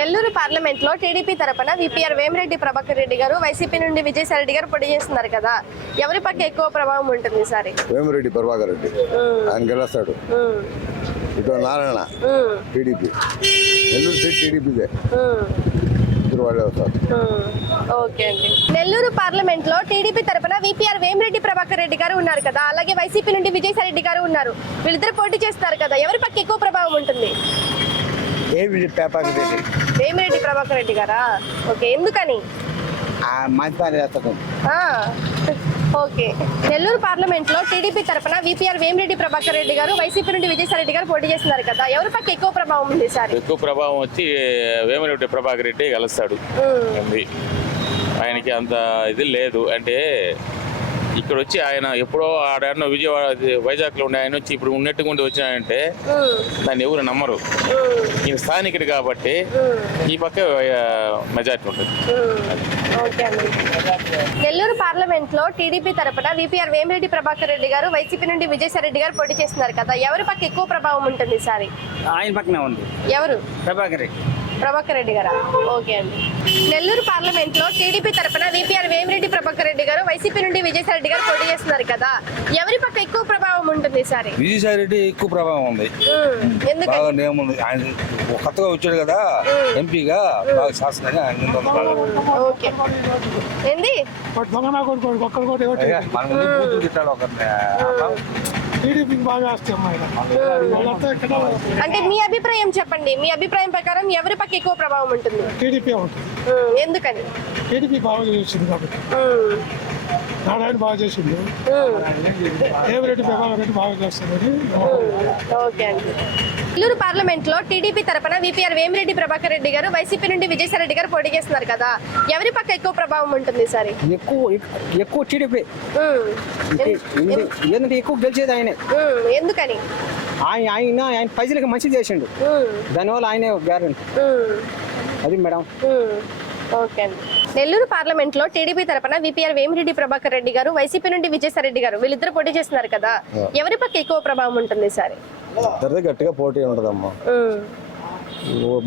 Nellore parliament లో టీడీపీ తరపున విపిఆర్ వేమిరెడ్డి ప్రభాకర్ రెడ్డి గారు, వైసీపీ నుండి విజయసాయి రెడ్డి గారు పోటీ చేస్తున్నారు కదా, ఎవరి పక్క ఎక్కువ ప్రభావం ఉంటుంది ఈసారి? వేమిరెడ్డి ప్రభాకర్ రెడ్డి ఆయన గెలుస్తాడు. ఇటు నారాయణ టీడీపీ, నెల్లూరు సీట్ టీడీపీదే. ఓకే అండి. నెల్లూరు పార్లమెంట్ లో టీడీపీ తరపున విపిఆర్ వేమిరెడ్డి ప్రభాకర్ రెడ్డి గారు ఉన్నారు కదా, అలాగే వైసీపీ నుండి విజయసాయి రెడ్డి గారు ఉన్నారు. వీళ్ళిద్దరు పోటీ చేస్తారు కదా, ఎవరి పక్క ఎక్కువ ప్రభావం ఉంటుంది? వేమిరెడ్డి ప్రభాకర్ రెడ్డి గారా? ఓకే, ఎందుకని? ఓకే. నెల్లూరు పార్లమెంట్ లో టీడీపీ తరపున విపిఆర్ వేమిరెడ్డి ప్రభాకర్ రెడ్డి గారు, వైసీపీ నుండి విజయసాయి రెడ్డి గారు పోటీ చేస్తున్నారు కదా, ఎవరి పక్క ఎక్కువ ప్రభావం ఉంది సార్? ఎక్కువ ప్రభావం వచ్చి వేమిరెడ్డి ప్రభాకర్ రెడ్డి గెలుస్తాడు. ఆయనకి అంత ఇది లేదు అంటే, ఇక్కడ వచ్చి ఆయన ఎప్పుడో ఆడన్నో విజయవాడ వైజాగ్లో ఉండే ఆయన వచ్చి ఇప్పుడు ఉన్నట్టుగా ఉండి వచ్చినాయంటే దాన్ని ఎవరు నమ్మరు. ఈయన స్థానికుడు కాబట్టి ఈ పక్క మెజార్టీ ఉంటుంది. నెల్లూరు పార్లమెంట్ లో టీడీపీ తరపున విపిఆర్ వేమిరెడ్డి ప్రభాకర్ రెడ్డి గారు, వైసీపీ నుండి విజయసాయి రెడ్డి గారు పోటీ చేస్తున్నారు కదా, ఎవరి పక్క ఎక్కువ ప్రభావం ఉంటుంది ఈసారి? ఆయన పక్కనే ఉంది. ఎవరు? ప్రభాకర్ రెడ్డి. ప్రభాకర్ రెడ్డి గారా? ఓకే అండి. నెల్లూరు పార్లమెంట్ లో టీడీపీ తరపున విపిఆర్ వేమిరెడ్డి ప్రభాకర్ రెడ్డి గారు, వైసీపీ నుండి విజయసాయి రెడ్డి గారు పోటీ చేస్తున్నారు కదా, ఎవరి పక్క ఎక్కువ ప్రభావం ఉంటుంది ఈసారి? విజయసాయి రెడ్డి ఎక్కువ ప్రభావం ఉంది. ఎందుకని? ఆయన కొత్తగా వచ్చాడు కదా ఎంపీగా, బాగా శాసనంగా ఓకే. ఏంది అంటే మీ అభిప్రాయం చెప్పండి. మీ అభిప్రాయం ప్రకారం ఎవరి పక్క ఎక్కువ ప్రభావం ఉంటుంది? టీడీపీ ఉంటుంది. ఎందుకని? టీడీపీ బాగా చేసింది కాబట్టి. నారాయణ బాగా చేసిండు, వేమిరెడ్డి ప్రభాకర్ రెడ్డి బాగా చేస్తారని. ఓకే అండి. నెల్లూరు పార్లమెంట్ లో టీడీపీ తరపున విపిఆర్ వేమిరెడ్డి ప్రభాకర్ రెడ్డి గారు, వైసీపీ నుండి విజయసాయి రెడ్డి గారు పోటీ చేస్తున్నారు కదా, ఎవరి పక్క ఎక్కువ ప్రభావం ఉంటుంది సార్? ఎక్కువ టీడీపీ. ఎందుకంటే ఎక్కువ గెలిచేది ఆయనే. ఎందుకని? ఆయన ప్రజలకు మంచి చేసిండు, దానివల్ల ఆయనే గ్యారెంటీ. అది మేడం. ఓకే అండి. నెల్లూరు పార్లమెంట్ లో టీడీపీ తరపున విపిఆర్ వేమిరెడ్డి ప్రభాకర్ రెడ్డి గారు, వైసీపీ నుండి విజయసాయి రెడ్డి గారు, వీళ్ళిద్దరు పోటీ చేస్తున్నారు కదా, ఎవరి పక్క ఎక్కువ ప్రభావం ఉంటుంది సార్? ఇద్దరిది గట్టిగా పోటీ ఉంటదమ్మా.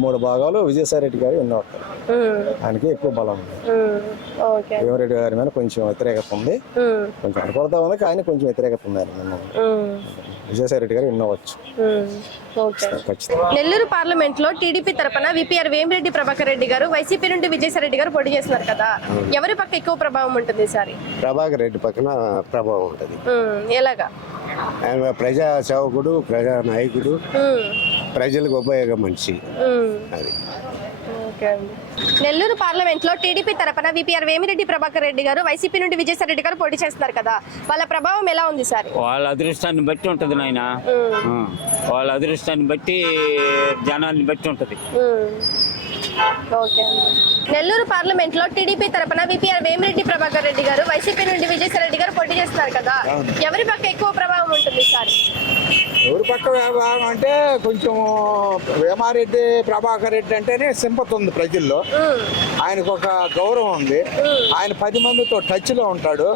3 భాగాలు విజయసాయి రెడ్డి గారు ఎన్నో ఆయనకి ఎక్కువ బలం ఉంది. వేమిరెడ్డి గారి మీద కొంచెం వ్యతిరేకత ఉంది, కొంచెం అనుకూలత ఉంది, ఆయన కొంచెం వ్యతిరేకత ఉంది. విజయసాయి రెడ్డి గారు ఎన్నోవచ్చు. నెల్లూరు పార్లమెంట్ లో టీడీపీ తరపున విపిఆర్ వేమిరెడ్డి ప్రభాకర్ రెడ్డి గారు, వైసీపీ నుండి విజయసాయి రెడ్డి గారు పోటీ చేస్తున్నారు కదా, ఎవరి పక్క ఎక్కువ ప్రభావం ఉంటుంది సార్? ప్రభాకర్ రెడ్డి పక్కన ప్రభావం ఉంటుంది. ఎలాగా? ఆయన ప్రజా సేవకుడు, ప్రజా నాయకుడు, ప్రజలకు ఉపయోగ మనిషి. అది. నెల్లూరు పార్లమెంట్ లో టీడీపీ తరపున విపిఆర్ వేమిరెడ్డి ప్రభాకర్ రెడ్డి గారు, వైసీపీ నుండి విజయసాయి రెడ్డి గారు పోటీ చేస్తున్నారు కదా, వాళ్ళ ప్రభావం ఎలా ఉంది సార్? వాళ్ళ అదృష్టాన్ని బట్టి ఉంటది నాయన, వాళ్ళ అదృష్టాన్ని బట్టి, జనాన్ని బట్టి ఉంటది. నెల్లూరు పార్లమెంట్ లో టీడీపీ తరపున విపిఆర్ వేమిరెడ్డి ప్రభాకర్ రెడ్డి గారు, వైసీపీ నుండి విజయసాయి రెడ్డి గారు పోటీ చేస్తున్నారు కదా, ఎవరి పక్క ఎక్కువ ప్రభావం ఉంటుంది సార్? ఎవరి పక్క వ్యవహారం అంటే కొంచెం వేమారెడ్డి ప్రభాకర్ రెడ్డి అంటేనే సింపతి ఉంది ప్రజల్లో, ఆయనకు ఒక గౌరవం ఉంది, ఆయన 10 మందితో టచ్ లో ఉంటాడు.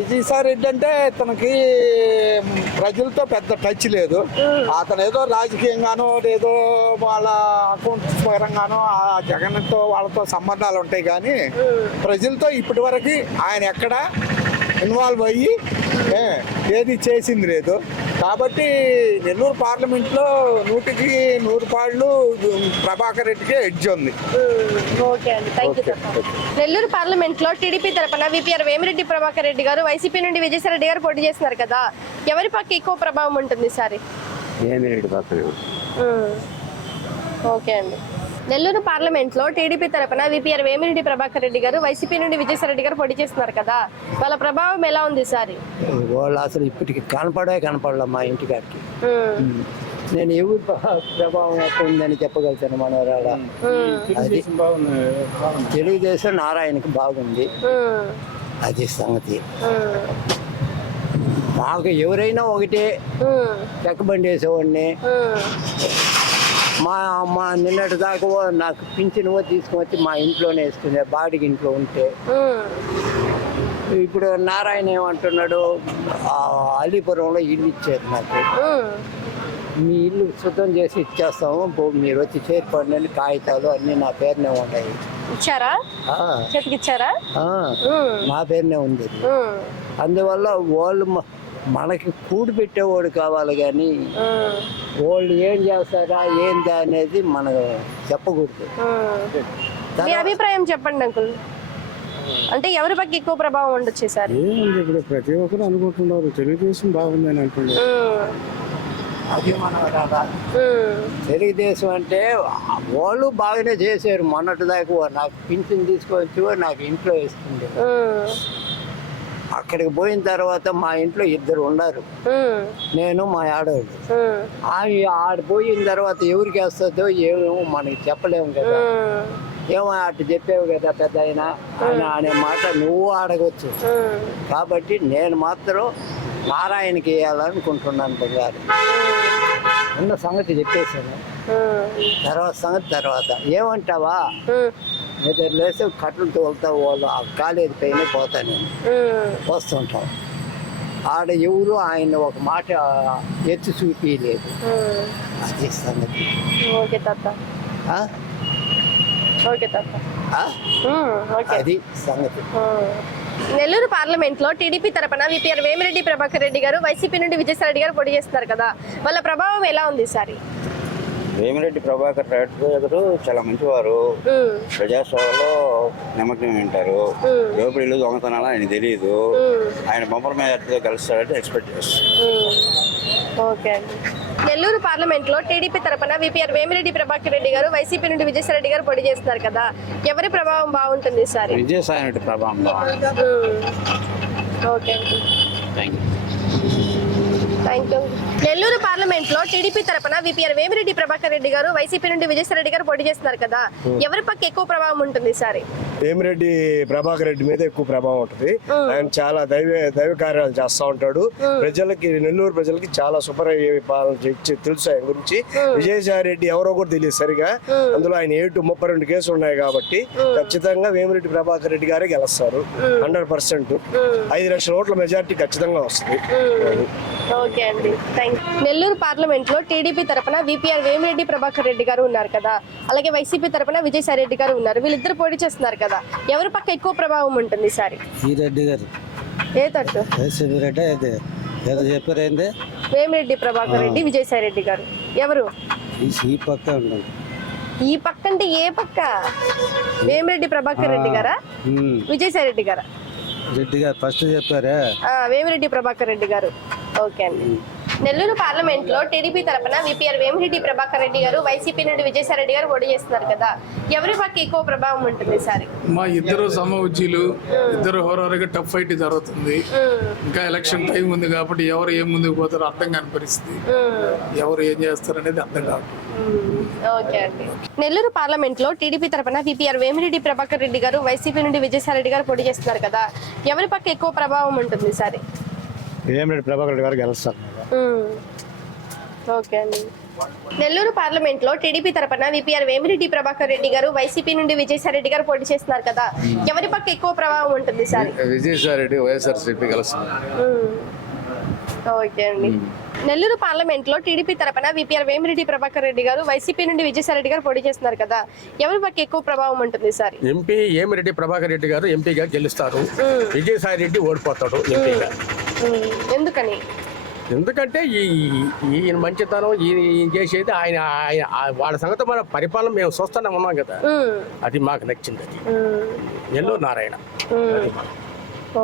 విజయసాయి రెడ్డి అంటే తనకి ప్రజలతో పెద్ద టచ్ లేదు. అతను ఏదో రాజకీయంగానో ఏదో వాళ్ళ అకౌంట్స్ పరంగానో ఆ జగన్తో వాళ్ళతో సంబంధాలు ఉంటాయి, కానీ ప్రజలతో ఇప్పటి వరకు ఆయన ఎక్కడ ఇన్వాల్వ్ అయ్యి ఏది చేసింది లేదు. కాబట్టి నెల్లూరు పార్లమెంట్లో 100కి 100 పాళ్ళు ప్రభాకర్ రెడ్డికే ఎడ్జ్ ఉంది. నెల్లూరు పార్లమెంట్ లో టీడీపీ తరపున విపిఆర్ వేమిరెడ్డి ప్రభాకర్ రెడ్డి గారు, వైసీపీ నుండి విజయసాయి రెడ్డి గారు పోటీ చేస్తున్నారు కదా, ఎవరి పక్క ఎక్కువ ప్రభావం ఉంటుంది సార్? ఓకే అండి. నెల్లూరు పార్లమెంట్ లో టీడీపీ తరపున విపిఆర్ వేమిరెడ్డి ప్రభాకర్ రెడ్డి గారు, వైసీపీ నుండి విజయసాయి రెడ్డి గారు పోటీ చేస్తున్నారు కదా, వాళ్ళ ప్రభావం ఎలా ఉంది సార్? వాళ్ళు అసలు ఇప్పటికి కనపడలే మా ఇంటికాడికి. నేను ఎవరు ప్రభావం ఎక్కువ ఉందని చెప్పగలుగుతాను మనవరాడ. తెలుగుదేశం నారాయణకి బాగుంది, అది సంగతి. మాకు ఎవరైనా ఒకటే చెక్కబండి వేసేవాడిని. మా నిన్నటి దాకా నాకు పింఛను తీసుకుని మా ఇంట్లోనే వేసుకునే, బాడికి ఇంట్లో ఉంటే. ఇప్పుడు నారాయణ ఏమంటున్నాడు, అలీపురంలో ఇల్లు ఇచ్చారు నాకు. మీ ఇల్లు శుద్ధం చేసి ఇచ్చేస్తాము మీరు వచ్చి చేరిపోండి అని కాగితాలు అన్నీ నా పేరునే ఉన్నాయి. ఇచ్చారా? ఆ, చేతికిచ్చారా? ఆ, నా పేరునే ఉంది. అందువల్ల వాళ్ళు మనకి కూడి పెట్టేవాడు కావాలి కానీ వాళ్ళు ఏం చేస్తారా ఏందా అనేది మనం చెప్పకూడదు. మీ అభిప్రాయం చెప్పండి అంకుల్. అంటే ఎవరి పక్క ఎక్కువ ప్రభావం ఉండొచ్చు సార్? ఏముంది ఇప్పుడు ప్రతి ఒక్కరు అనుకుంటున్నారు తెలుగుదేశం బాగుందని అంటున్నారు. అది మనం తెలుగుదేశం అంటే వాళ్ళు బాగానే చేశారు. మొన్నటి దాకా నాకు పింఛన్ తీసుకొచ్చి నాకు ఇంట్లో ఇస్తుంది. అక్కడికి పోయిన తర్వాత మా ఇంట్లో ఇద్దరు ఉన్నారు, నేను మా ఆడవాళ్ళు. ఆడ పోయిన తర్వాత ఎవరికి వేస్తుందో ఏమో మనకి చెప్పలేము కదా. ఏమో అటు చెప్పావు కదా పెద్ద ఆయన అనే మాట నువ్వు అడగచ్చు. కాబట్టి నేను మాత్రం నారాయణకి వేయాలనుకుంటున్నాను బంగారు. ఉన్న సంగతి చెప్పేసాను, తర్వాత సంగతి తర్వాత ఏమంటావా నిద్ర లేసి కట్టలు తోలుతావు వాళ్ళు ఆ కాలేజీ పైన పోతా నేను వస్తుంటాం. ఆడ ఎవరు ఆయన ఒక మాట ఎత్తి చూపించలేదు. అది సంగతి. ఓకే తాత. ఆ? ఓకే తాత. ఆ? ఓకే. అది సంగతి. నెల్లూరు పార్లమెంట్ లో టీడీపీ తరపున విపిఆర్ వేమిరెడ్డి ప్రభాకర్ రెడ్డి గారు, వైసీపీ నుండి విజయసాయి రెడ్డి గారు పోటీ చేస్తున్నారు కదా, వాళ్ళ ప్రభావం ఎలా ఉంది ఈసారి? వేమిరెడ్డి ప్రభాకర్ రెడ్డి గారు చాలా మంచివారు, ప్రజాసేవలో నిమగ్నం ఉంటారు. దోపిడీలు దొంగతనాలు ఆయన తెలియదు. ఆయన బంపర్ మెజార్టీతో గెలుస్తాడంటే ఎక్స్పెక్ట్ చేస్తాం. ఓకే అండి. నెల్లూరు పార్లమెంట్ లో టీడీపీ తరపున విపిఆర్ వేమిరెడ్డి ప్రభాకర్ రెడ్డి గారు, వైసీపీ నుండి విజయసాయి రెడ్డి గారు పోటీ చేస్తున్నారు కదా, ఎవరి ప్రభావం బాగుంటుంది ఈసారి? విజయసాయి రెడ్డి ప్రభావం బాగుంది. ఓకే అండి, thank you. Thank you. Nellore parliament లో టీడీపీ తరపున విపిఆర్ వేమిరెడ్డి ప్రభాకర్ రెడ్డి గారు, వైసీపీ నుండి విజయసాయి రెడ్డి గారు పోటీ చేస్తున్నారు కదా, ఎవరి పక్క ఎక్కువ ప్రభావం ఉంటుంది ఈసారి? వేమిరెడ్డి ప్రభాకర్ రెడ్డి మీద ఎక్కువ ప్రభావం ఉంటుంది. ఆయన చాలా దైవ కార్యాలు చేస్తా ఉంటాడు. ప్రజలకి, నెల్లూరు ప్రజలకి చాలా సూపర్ పాలన తెలుసు ఆయన గురించి. విజయసాయి రెడ్డి ఎవరో కూడా తెలియదు సరిగా. అందులో ఆయన 32 కేసులు ఉన్నాయి కాబట్టి ఖచ్చితంగా వేమిరెడ్డి ప్రభాకర్ రెడ్డి గారే గెలుస్తారు 100%. 5 లక్షల ఓట్ల మెజార్టీ ఖచ్చితంగా వస్తుంది. ఓకే అండి, థ్యాంక్ యూ. నెల్లూరు పార్లమెంట్ లో టీడీపీ తరపున విపిఆర్ వేమిరెడ్డి ప్రభాకర్ రెడ్డి గారు ఉన్నారు కదా, అలాగే వైసీపీ తరపున విజయసాయి రెడ్డి గారు ఉన్నారు. వీళ్ళిద్దరు పోటీ చేస్తున్నారు కదా, ఎవరి పక్క ఎక్కువ ప్రభావం ఉంటుంది ఈసారి? ఈ రెడ్డి గారు. ఏ తట్టు? రెడ్డి అయితే ఏదో చెప్పారు ఏంది? వేమిరెడ్డి ప్రభాకర్ రెడ్డి, విజయసాయి రెడ్డి గారు ఎవరు? ఈ పక్క ఉంటుంది. ఈ పక్క అంటే ఏ పక్క? వేమిరెడ్డి ప్రభాకర్ రెడ్డి గారా, విజయసాయి రెడ్డి గారా? రెడ్డి గారు ఫస్ట్ చెప్పారే. వేమిరెడ్డి ప్రభాకర్ రెడ్డి గారు. ఓకే అండి. నెల్లూరు పార్లమెంట్ లో టీడీపీ తరపున విపిఆర్ వేమిరెడ్డి ప్రభాకర్ రెడ్డి గారు, వైసీపీ నుండి విజయసాయి రెడ్డి గారు పోటీ చేస్తున్నారు కదా, ఎవరి పక్క ఎక్కువ ప్రభావం ఉంటుంది ఈసారి? మా ఇద్దరు సమవుజ్జీలు, ఇద్దరు హోరారుగా టఫ్ ఫైట్ జరుగుతుంది. ఇంకా ఎలక్షన్ టైం ఉంది కాబట్టి ఎవరు ఏం ముందుకు పోతారో అర్థం కాని పరిస్థితి, ఎవరు ఏం చేస్తారు అనేది అర్థం కాదు. ఓకే అండి. నెల్లూరు పార్లమెంట్ లో టీడీపీ తరపున విపిఆర్ వేమిరెడ్డి ప్రభాకర్ రెడ్డి గారు, వైసీపీ నుండి విజయసాయి రెడ్డి గారు పోటీ చేస్తున్నారు కదా, ఎవరి పక్క ఎక్కువ ప్రభావం ఉంటుంది ఈసారి? వేమిరెడ్డి ప్రభాకర్ రెడ్డి గారు గెలుస్తారు. ఓకే అండి. నెల్లూరు పార్లమెంట్ లో టీడీపీ తరపున విపిఆర్ వేమిరెడ్డి ప్రభాకర్ రెడ్డి గారు, వైసీపీ నుండి విజయసాయి రెడ్డి గారు పోటీ చేస్తున్నారు కదా, ఎవరి పక్క ఎక్కువ ప్రభావం ఉంటుంది ఈసారి? విజయసాయి రెడ్డి వైఎస్ఆర్సీపీ గెలుస్తారు. ఓకే అండి. నెల్లూరు పార్లమెంట్ లో టీడీపీ తరపున విపిఆర్ వేమిరెడ్డి ప్రభాకర్ రెడ్డి గారు, వైసీపీ నుండి విజయసాయి రెడ్డి గారు పోటీ చేస్తున్నారు కదా, ఎవరి పక్క ఎక్కువ ప్రభావం ఉంటుంది ఈసారి? ఎంపీ ఏమిరెడ్డి ప్రభాకర్ రెడ్డి గారు ఎంపీగా గెలుస్తారు. విజయసాయి రెడ్డి ఓడిపోతాడు ఎంపీగా. ఎందుకని? ఎందుకంటే ఈయన మంచితనం, ఈయన చేసేది ఆయన వాళ్ళ సంగతి మన పరిపాలన మేము చూస్తూనే ఉన్నాం కదా, అది మాకు నచ్చింది. అది నెల్లూరు నారాయణ.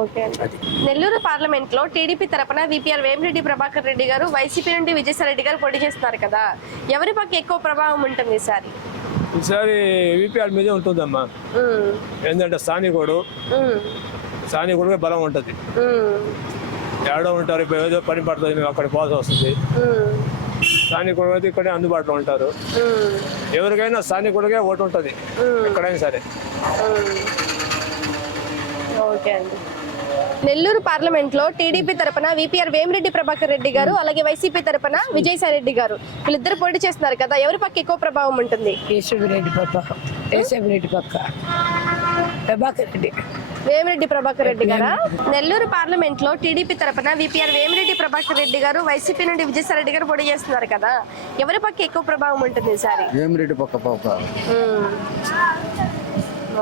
ఓకే అండి. నెల్లూరు పార్లమెంట్ లో టీడీపీ తరపున విపిఆర్ వేమిరెడ్డి ప్రభాకర్ రెడ్డి గారు, వైసీపీ నుండి విజయసాయి రెడ్డి గారు పోటీ చేస్తున్నారు కదా, ఎవరి పక్క ఎక్కువ ప్రభావం ఉంటుంది ఈసారి? ఈసారి విపిఆర్ మీదే ఉంటుందమ్మా. ఏంటంటే స్థానికుడు బలం ఉంటుంది. ఎక్కడో ఉంటారు, ఇప్పుడు ఏదో పని పడుతుంది, మేము అక్కడికి పోవాల్సి వస్తుంది. స్థానికుడు అయితే ఇక్కడే అందుబాటులో ఉంటారు. ఎవరికైనా స్థానికుడికే ఓటు ఉంటుంది ఎక్కడైనా సరే. ఓకే అండి. నెల్లూరు పార్లమెంట్ లో టీడీపీ తరపున విపిఆర్ వేమిరెడ్డి ప్రభాకర్ రెడ్డి గారు, అలాగే వైసీపీ తరపున విజయసాయి రెడ్డి గారు, వీళ్ళిద్దరు పోటీ చేస్తున్నారు కదా, ఎవరి పక్క ఎక్కువ ప్రభావం ఉంటుంది? రెడ్డి పక్క. ప్రభాకర్ రెడ్డి. వేమిరెడ్డి ప్రభాకర్ రెడ్డి గారా? నెల్లూరు పార్లమెంట్ లో టీడీపీ తరపున విపిఆర్ వేమిరెడ్డి ప్రభాకర్ రెడ్డి గారు, వైసీపీ నుండి విజయసాయి రెడ్డి గారు పోటీ చేస్తున్నారు కదా, ఎవరి పక్క ఎక్కువ ప్రభావం ఉంటుంది ఈసారి? వేమిరెడ్డి పక్క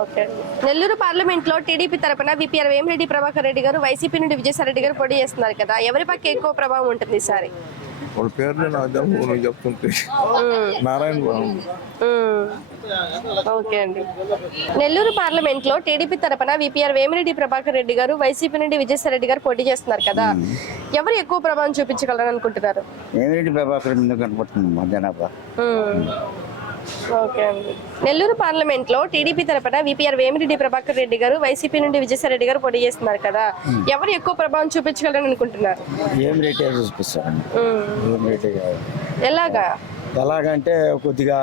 ఓకే. నెల్లూరు పార్లమెంట్ లో టీడీపీ తరపున విపిఆర్ వేమిరెడ్డి ప్రభాకర్ రెడ్డి గారు, వైసీపీ నుండి విజయసాయి రెడ్డి గారు పోటీ చేస్తున్నారు కదా, ఎవరి పక్క ఎక్కువ ప్రభావం ఉంటుంది ఈసారి? వాళ్ళ పేర్లు నాకు చెప్తుంటే నారాయణ బాబు. ఓకే అండి. నెల్లూరు పార్లమెంట్ లో టీడీపీ తరపున విపిఆర్ వేమిరెడ్డి ప్రభాకర్ రెడ్డి గారు, వైసీపీ నుండి విజయసాయి రెడ్డి గారు పోటీ చేస్తున్నారు కదా, ఎవరు ఎక్కువ ప్రభావం చూపించగలరని అనుకుంటున్నారు? వేమిరెడ్డి ప్రభాకర్ ముందు కనపడుతుంది మా జనాభా. ఓకే అండి. నెల్లూరు పార్లమెంట్ లో టీడీపీ తరపున విపిఆర్ వేమిరెడ్డి ప్రభాకర్ రెడ్డి గారు, వైసీపీ నుండి విజయసాయి రెడ్డి గారు పోటీ చేస్తున్నారు కదా, ఎవరు ఎక్కువ ప్రభావం చూపించగలరని అనుకుంటున్నారు? వేమిరెడ్డి చూపిస్తారండి. వేమిరెడ్డి గారు ఎలాగంటే కొద్దిగా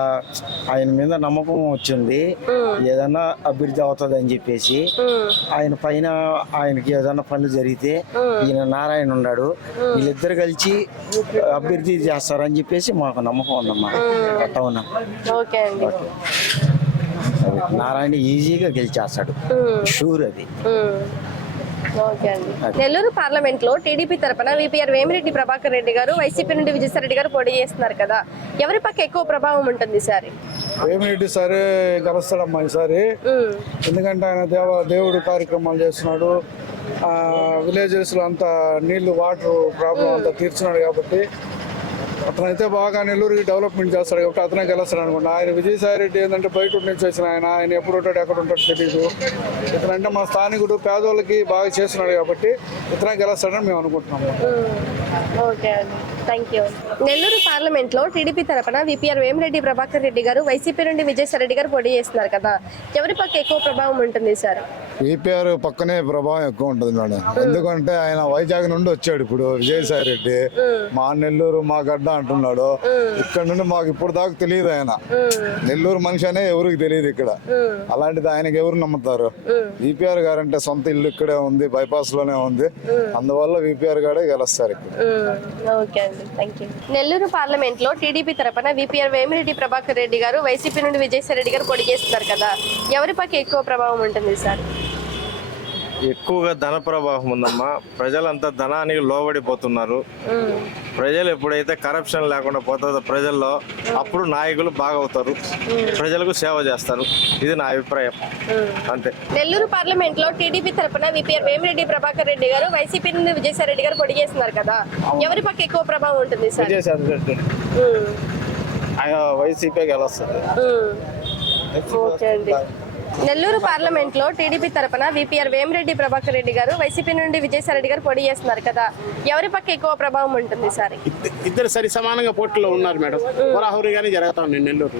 ఆయన మీద నమ్మకం వచ్చింది, ఏదన్నా అభివృద్ధి అవుతుంది అని చెప్పేసి. ఆయన పైన ఆయనకి ఏదన్నా పనులు జరిగితే ఈయన నారాయణ ఉన్నాడు, వీళ్ళిద్దరు కలిసి అభివృద్ధి చేస్తారని చెప్పేసి మాకు నమ్మకం ఉందమ్మా. అవునా? ఓకే అండి. నారాయణ ఈజీగా గెలిచేస్తాడు, షూర్ అది. ఓకే అండి. నెల్లూరు పార్లమెంట్ లో టీడీపీ తరపున విపిఆర్ వేమిరెడ్డి ప్రభాకర్ రెడ్డి గారు, వైసీపీ నుండి విజయసాయి రెడ్డి గారు పోటీ చేస్తున్నారు కదా, ఎవరి పక్క ఎక్కువ ప్రభావం ఉంటుంది ఈసారి? వేమిరెడ్డి సరే గెలుస్తాడమ్మా ఈసారి. ఎందుకంటే ఆయన దేవుడు కార్యక్రమాలు చేస్తున్నాడు, విలేజెస్ లో అంతా నీళ్లు వాటర్ ప్రాబ్లం అంతా తీర్చున్నాడు కాబట్టి అతనైతే బాగా నెల్లూరుకి డెవలప్మెంట్ చేస్తాడు కాబట్టి అతనే గెలుస్తాడు అనుకుంటా. ఆయన విజయసాయి రెడ్డి ఏంటంటే బయట నుంచి వచ్చిన ఆయన ఎప్పుడు ఉంటాడు ఎక్కడ ఉంటాడు తెలియదు. ఇతనంటే మా స్థానికుడు, పేదోళ్ళకి బాగా చేస్తున్నాడు కాబట్టి ఇతనే గెలుస్తాడని మేము అనుకుంటున్నాము. ఓకే అండి, థ్యాంక్ యూ. నెల్లూరు పార్లమెంట్ లో టీడీపీ తరపున విపిఆర్ వేమిరెడ్డి ప్రభాకర్ రెడ్డి గారు, వైసీపీ నుండి విజయసాయి రెడ్డి గారు పోటీ చేస్తున్నారు కదా, ఎవరి పక్క ఎక్కువ ప్రభావం ఉంటుంది సార్? విపిఆర్ పక్కనే ప్రభావం ఎక్కువ ఉంటుంది మేడం. ఎందుకంటే ఆయన వైజాగ్ నుండి వచ్చాడు, ఇప్పుడు విజయసాయి రెడ్డి మా నెల్లూరు మా గడ్డ అంటున్నాడు. ఇక్కడ నుండి మాకు ఇప్పుడు దాకా తెలియదు ఆయన నెల్లూరు మనిషి అనే ఎవరికి తెలియదు ఇక్కడ. అలాంటిది ఆయనకి ఎవరు నమ్ముతారు? విపిఆర్ గారు అంటే సొంత ఇల్లు ఇక్కడే ఉంది, బైపాస్ లోనే ఉంది, అందువల్ల విపిఆర్ గారే గెలుస్తారు ఇక్కడ. ఓకే అండి, థ్యాంక్ యూ. నెల్లూరు పార్లమెంట్ లో టీడీపీ తరపున విపిఆర్ వేమిరెడ్డి ప్రభాకర్ రెడ్డి గారు, వైసీపీ నుండి విజయసాయి రెడ్డి గారు పోటీ చేస్తున్నారు కదా, ఎవరి పక్క ఎక్కువ ప్రభావం ఉంటుంది సార్? ఎక్కువగా ధన ప్రభావం ఉందమ్మా. ప్రజలంతా ధనానికి లోబడిపోతున్నారు. ప్రజలు ఎప్పుడైతే కరప్షన్ లేకుండా పోతుందో ప్రజల్లో, అప్పుడు నాయకులు బాగవుతారు, ప్రజలకు సేవ చేస్తారు. ఇది నా అభిప్రాయం, అంతే. నెల్లూరు పార్లమెంట్ లో టీడీపీ తరపున విపిఆర్ వేమిరెడ్డి ప్రభాకర్ రెడ్డి గారు, వైసీపీ నుండి విజయసాయి రెడ్డి గారు పోటీ చేస్తున్నారు కదా, ఎవరి పక్క ఎక్కువ ప్రభావం ఉంటుంది సార్? విజయసాయి రెడ్డి ఆయన వైసీపీ గెలుస్తుంది. ఓకే అండి. నెల్లూరు పార్లమెంట్ లో టీడీపీ తరపున విపిఆర్ వేమిరెడ్డి ప్రభాకర్ రెడ్డి గారు, వైసీపీ నుండి విజయసాయి రెడ్డి గారు పోటీ చేస్తున్నారు కదా, ఎవరి పక్క ఎక్కువ ప్రభావం ఉంటుంది సార్? ఇద్దరు సరి సమానంగా పోటీలో ఉన్నారు మేడం. హోరాహోరీగానే జరుగుతా ఉంది నెల్లూరు.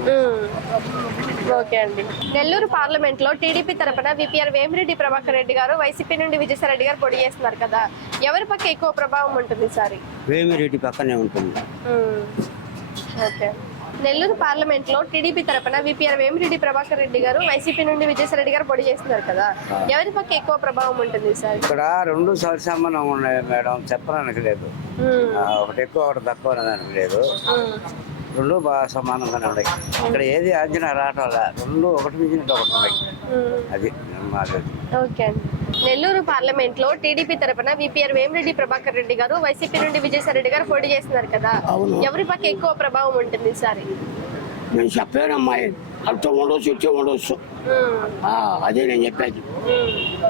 ఓకే అండి. నెల్లూరు పార్లమెంట్ లో టీడీపీ తరపున విపిఆర్ వేమిరెడ్డి ప్రభాకర్ రెడ్డి గారు, వైసీపీ నుండి విజయసాయి రెడ్డి గారు పోటీ చేస్తున్నారు కదా, ఎవరి పక్క ఎక్కువ ప్రభావం ఉంటుంది సార్? వేమిరెడ్డి పక్కనే ఉంటుంది. ఓకే. నెల్లూరు పార్లమెంట్ లో టీడీపీ తరపున విపిఆర్ వేమిరెడ్డి ప్రభాకర్ రెడ్డి గారు, వైసీపీ నుండి విజయసాయి రెడ్డి గారు పోటీ చేస్తున్నారు కదా, ఎవరి పక్క ఎక్కువ ప్రభావం ఉంటుంది సార్? ఇక్కడ రెండు సరిసమానం ఉన్నాయి మేడం, చెప్పడానికి లేదు. ఒకటి ఎక్కువ ఒకటి తక్కువ అనడానికి లేదు, రెండు బాగా సమానంగానే ఉన్నాయి. ఇక్కడ ఏది అంచనా రావటం వల్ల రెండు ఒకటి మించిన ఒకటి ఉన్నాయి. అది ఓకే అండి. నెల్లూరు పార్లమెంట్ లో టీడీపీ తరపున విపిఆర్ వేమిరెడ్డి ప్రభాకర్ రెడ్డి గారు, వైసీపీ నుండి విజయసాయి రెడ్డి గారు పోటీ చేస్తున్నారు కదా, ఎవరి పక్క ఎక్కువ ప్రభావం ఉంటుంది సార్? నేను చెప్పాను అమ్మాయి, అర్థం ఉండొచ్చు ఇచ్చే ఉండొచ్చు, అదే నేను చెప్పేది.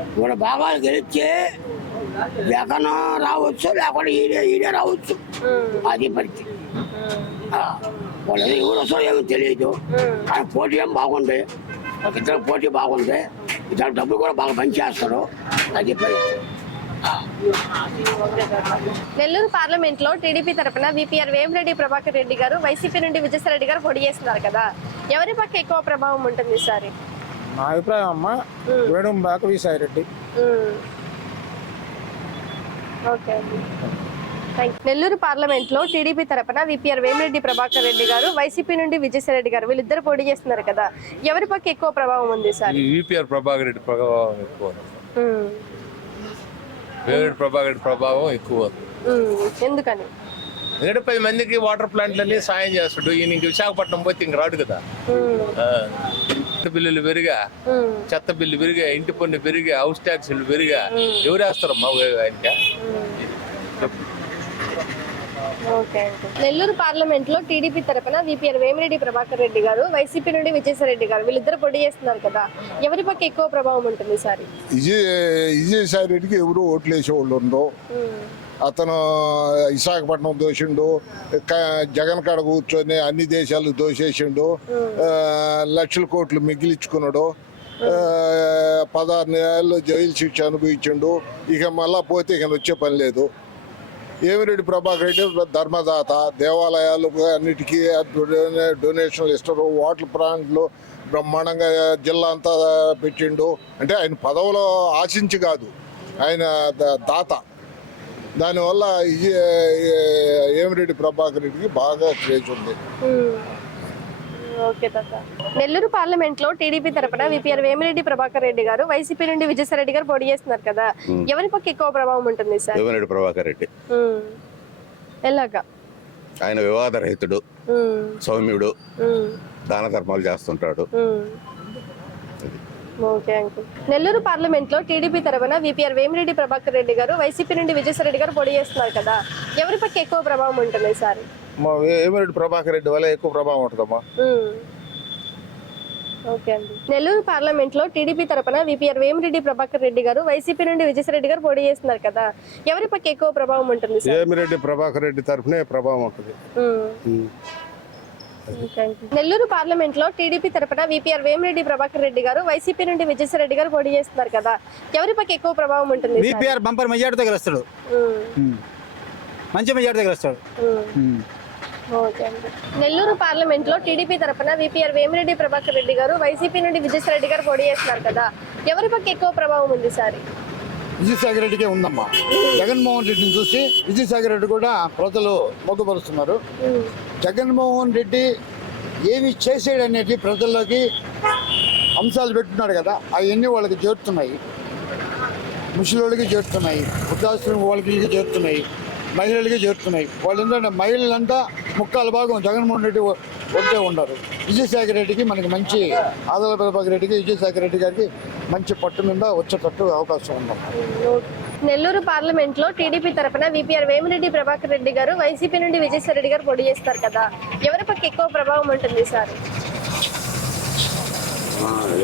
ఇప్పుడు బాగా గెలిస్తే జగన్ రావచ్చు, లేకపోతే ఈడే రావచ్చు, అది పరిస్థితి. వాళ్ళు ఎవరు వస్తారో ఏమో తెలియదు, కానీ పోటీ ఏం బాగుంది, ఇద్దరు పోటీ బాగుంది, ఇద్దరు డబ్బులు కూడా బాగా పనిచేస్తారు, అది పరిస్థితి. నెల్లూరు పార్లమెంట్ లో టీడీపీ తరపున విపిఆర్ వేమిరెడ్డి ప్రభాకర్ రెడ్డి గారు, వైసీపీ నుండి విజయసాయి రెడ్డి గారు పోటీ చేస్తున్నారు కదా, ఎవరి పక్క ఎక్కువ ప్రభావం ఉంటుంది సార్? నా అభిప్రాయం అమ్మా, వేణుంబాక విజయసాయి రెడ్డి. ఓకే అండి. నెల్లూరు పార్లమెంట్ లో టీడీపీ తరపున విపిఆర్ వేమిరెడ్డి ప్రభాకర్ రెడ్డి గారు, వైసీపీ నుండి విజయసాయి రెడ్డి గారు, వీళ్ళిద్దరు పోటీ చేస్తున్నారు కదా, ఎవరి పక్క ఎక్కువ ప్రభావం ఉంది సార్? విపిఆర్ ప్రభాకర్ రెడ్డి ప్రభావం ఎక్కువ, వేమిరెడ్డి ప్రభాకర్ రెడ్డి ప్రభావం ఎక్కువ. ఎందుకని? ఎందుకంటే 10 మందికి వాటర్ ప్లాంట్లన్నీ సాయం చేస్తాడు. ఈయన ఇంక విశాఖపట్నం పోతే ఇంక రాడు కదా. బిల్లులు పెరిగా, చెత్త బిల్లు పెరిగా, ఇంటి పన్ను పెరిగా, హౌస్ ట్యాక్సులు పెరిగా, ఎవరేస్తారమ్మా ఆయనక? నెల్లూరు పార్లమెంట్ లో టీడీపీ తరపున విపిఆర్ వేమిరెడ్డి ప్రభాకర్ రెడ్డి గారు, వైసీపీ నుండి విజయసాయిరెడ్డి గారు వీళ్ళిద్దరు పోటీ చేస్తున్నారు కదా, ఎవరి పక్క ఎక్కువ ప్రభావం ఉంటుంది సార్? విజయసాయి రెడ్డికి ఎవరు ఓట్లు వేసేవాళ్ళు ఉండవు. అతను విశాఖపట్నం దోషిండు, జగన్ కాడ కూర్చొని అన్ని దేశాలు దోషేసిండు, లక్షల కోట్లు మిగిలించుకున్నాడు, 16 నెలలు జైలు శిక్ష అనుభవించిండు. ఇక మళ్ళా పోతే ఇక వచ్చే పని లేదు. వేమిరెడ్డి ప్రభాకర్ రెడ్డి ధర్మదాత, దేవాలయాలు అన్నిటికీ డొనేషన్లు ఇస్తారు, వాటర్ ప్లాంట్లు బ్రహ్మాండంగా జిల్లా అంతా పెట్టిండు. అంటే ఆయన పదవులో ఆశించి కాదు, ఆయన దాత. దానివల్ల వేమిరెడ్డి ప్రభాకర్ రెడ్డికి బాగా క్రేజ్ ఉంది. నెల్లూరు పార్లమెంట్ లో టీడీపీ తరపున విపిఆర్ వేమిరెడ్డి ప్రభాకర్ రెడ్డి గారు, వైసీపీ నుండి విజయసాయిరెడ్డి గారు పోటీ చేస్తున్నారు కదా, ఎవరి పక్క ఎక్కువ ప్రభావం ఉంటుంది సార్? వేమిరెడ్డి ప్రభాకర్ రెడ్డి. ఎలాగా? ఆయన వివాదరహితుడు, సౌమ్యుడు, దాన ధర్మాలు చేస్తుంటాడు. నెల్లూరు పార్లమెంట్ లో టీడీపీ తరపున విపిఆర్ వేమిరెడ్డి ప్రభాకర్ రెడ్డి గారు, వైసీపీ నుండి విజయసాయిరెడ్డి గారు పోటీ చేస్తున్నారు కదా, ఎవరి పక్క ఎక్కువ ప్రభావం ఉంటుంది సార్? వేమిరెడ్డి ప్రభాకర్ రెడ్డి వల్ల ఎక్కువ ప్రభావం ఉంటుందమ్మా. నెల్లూరు పార్లమెంట్ లో టీడీపీ తరపున విపిఆర్ వేమిరెడ్డి ప్రభాకర్ రెడ్డి గారు, వైసీపీ నుండి విజయసాయిరెడ్డి గారు పోటీ చేస్తున్నారు కదా, ఎవరి పక్క ఎక్కువ ప్రభావం ఉంటుంది సార్? వేమిరెడ్డి ప్రభాకర్ రెడ్డి తరపునే ప్రభావం ఉంటుంది. నెల్లూరు పార్లమెంట్ లో టీడీపీ తరపున విపిఆర్ వేమిరెడ్డి ప్రభాకర్ రెడ్డి గారు, వైసీపీ నుండి విజయసాయిరెడ్డి గారు పోటీ చేస్తున్నారు కదా, ఎవరి పక్క ఎక్కువ ప్రభావం ఉంటుంది? విపిఆర్ బంపర్ మెజార్టీతో గెలుస్తాడు, మంచి మెజార్టీతో గెలుస్తాడు. నెల్లూరు పార్లమెంట్ లో టీడీపీ తరపున విపిఆర్ వేమిరెడ్డి ప్రభాకర్ రెడ్డి గారు, వైసీపీ నుండి విజయసాయిరెడ్డి గారు పోటీ చేస్తున్నారు కదా, ఎవరి పక్క ఎక్కువ ప్రభావం ఉంది సార్? విజయసాయి రెడ్డికే ఉందమ్మా. జగన్మోహన్ రెడ్డిని చూసి విజయసాయి రెడ్డి కూడా ప్రజలు మొగ్గుపరుస్తున్నారు. జగన్మోహన్ రెడ్డి ఏమి చేసాడు అనేది ప్రజల్లోకి అంశాలు పెట్టున్నాడు కదా, అవన్నీ వాళ్ళకి చేరుతున్నాయి. ముసలిళ్ళకి చేరుతున్నాయి, వృద్ధాశ్రమం వాళ్ళకి చేరుతున్నాయి, మహిళలకి చేరుతున్నాయి. వాళ్ళు ఏంటంటే మహిళలంతా ముక్కాల భాగం జగన్మోహన్ రెడ్డి వద్దే ఉన్నారు. విజయసాయి రెడ్డికి మనకి మంచి ఆదాల ప్రభాకర్ రెడ్డికి, విజయసాయి రెడ్డి గారికి మంచి పట్టు మీద వచ్చేటట్టు అవకాశం ఉంది. నెల్లూరు పార్లమెంట్ లో టీడీపీ తరపున విపిఆర్ వేమిరెడ్డి ప్రభాకర్ రెడ్డి గారు, వైసీపీ నుండి విజయసాయిరెడ్డి గారు పోటీ చేస్తారు కదా, ఎవరి పక్క ఎక్కువ ప్రభావం ఉంటుంది సార్?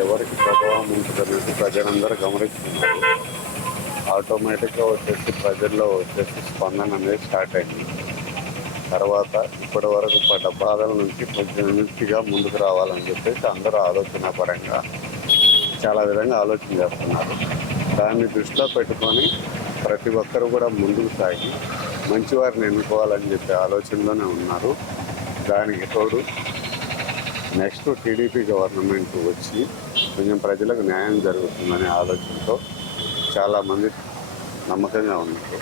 ఎవరికి ప్రభావం ఉంటుంది అనేది ప్రజలందరూ గమనిస్తున్నారు. ఆటోమేటిక్గా వచ్చేసి ప్రజల్లో వచ్చేసి స్పందన అనేది స్టార్ట్ అయింది. తర్వాత ఇప్పటి వరకు పడ్డ బాధల నుంచి కొంచెం విముక్తిగా ముందుకు రావాలని చెప్పేసి అందరూ ఆలోచన పరంగా చాలా విధంగా ఆలోచన చేస్తున్నారు. దాన్ని దృష్టిలో పెట్టుకొని ప్రతి ఒక్కరు కూడా ముందుకు సాగి మంచివారిని ఎన్నుకోవాలని చెప్పే ఆలోచనలోనే ఉన్నారు. దానికి తోడు నెక్స్ట్ టీడీపీ గవర్నమెంట్ వచ్చి కొంచెం ప్రజలకు న్యాయం జరుగుతుందనే ఆలోచనతో చాలామంది నమ్మకంగా ఉన్నారు.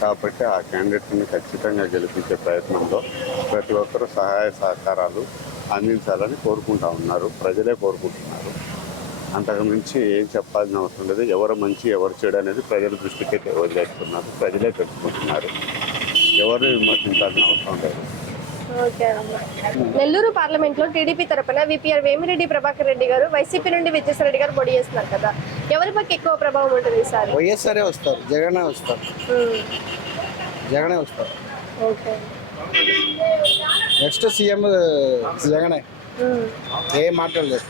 కాబట్టి ఆ క్యాండిడేట్ని ఖచ్చితంగా గెలిపించే ప్రయత్నంలో ప్రతి ఒక్కరూ సహాయ సహకారాలు అందించాలని కోరుకుంటా ఉన్నారు. ప్రజలే కోరుకుంటున్నారు. అంతకు మించి ఏం చెప్పాల్సిన అవసరం లేదు. ఎవరు మంచి ఎవరు చెడు అనేది ప్రజల దృష్టికే వదిలేస్తున్నారు. ప్రజలే తెలుసుకుంటున్నారు. ఎవరు విమర్శించాల్సిన అవసరం లేదు. నెల్లూరు పార్లమెంట్ లో టీడీపీ తరపున విపిఆర్ వేమిరెడ్డి ప్రభాకర్ రెడ్డి గారు, వైసీపీ నుండి విజయసాయిరెడ్డి గారు పోటీ చేస్తున్నారు కదా, ఎవరి పక్క ఎక్కువ ప్రభావం ఉంటుంది సార్? వైఎస్ఆర్ వస్తారు, జగనే వస్తారు, జగనే వస్తారు. నెక్స్ట్ సీఎం జగనే, ఏం మాట్లాడలేదు,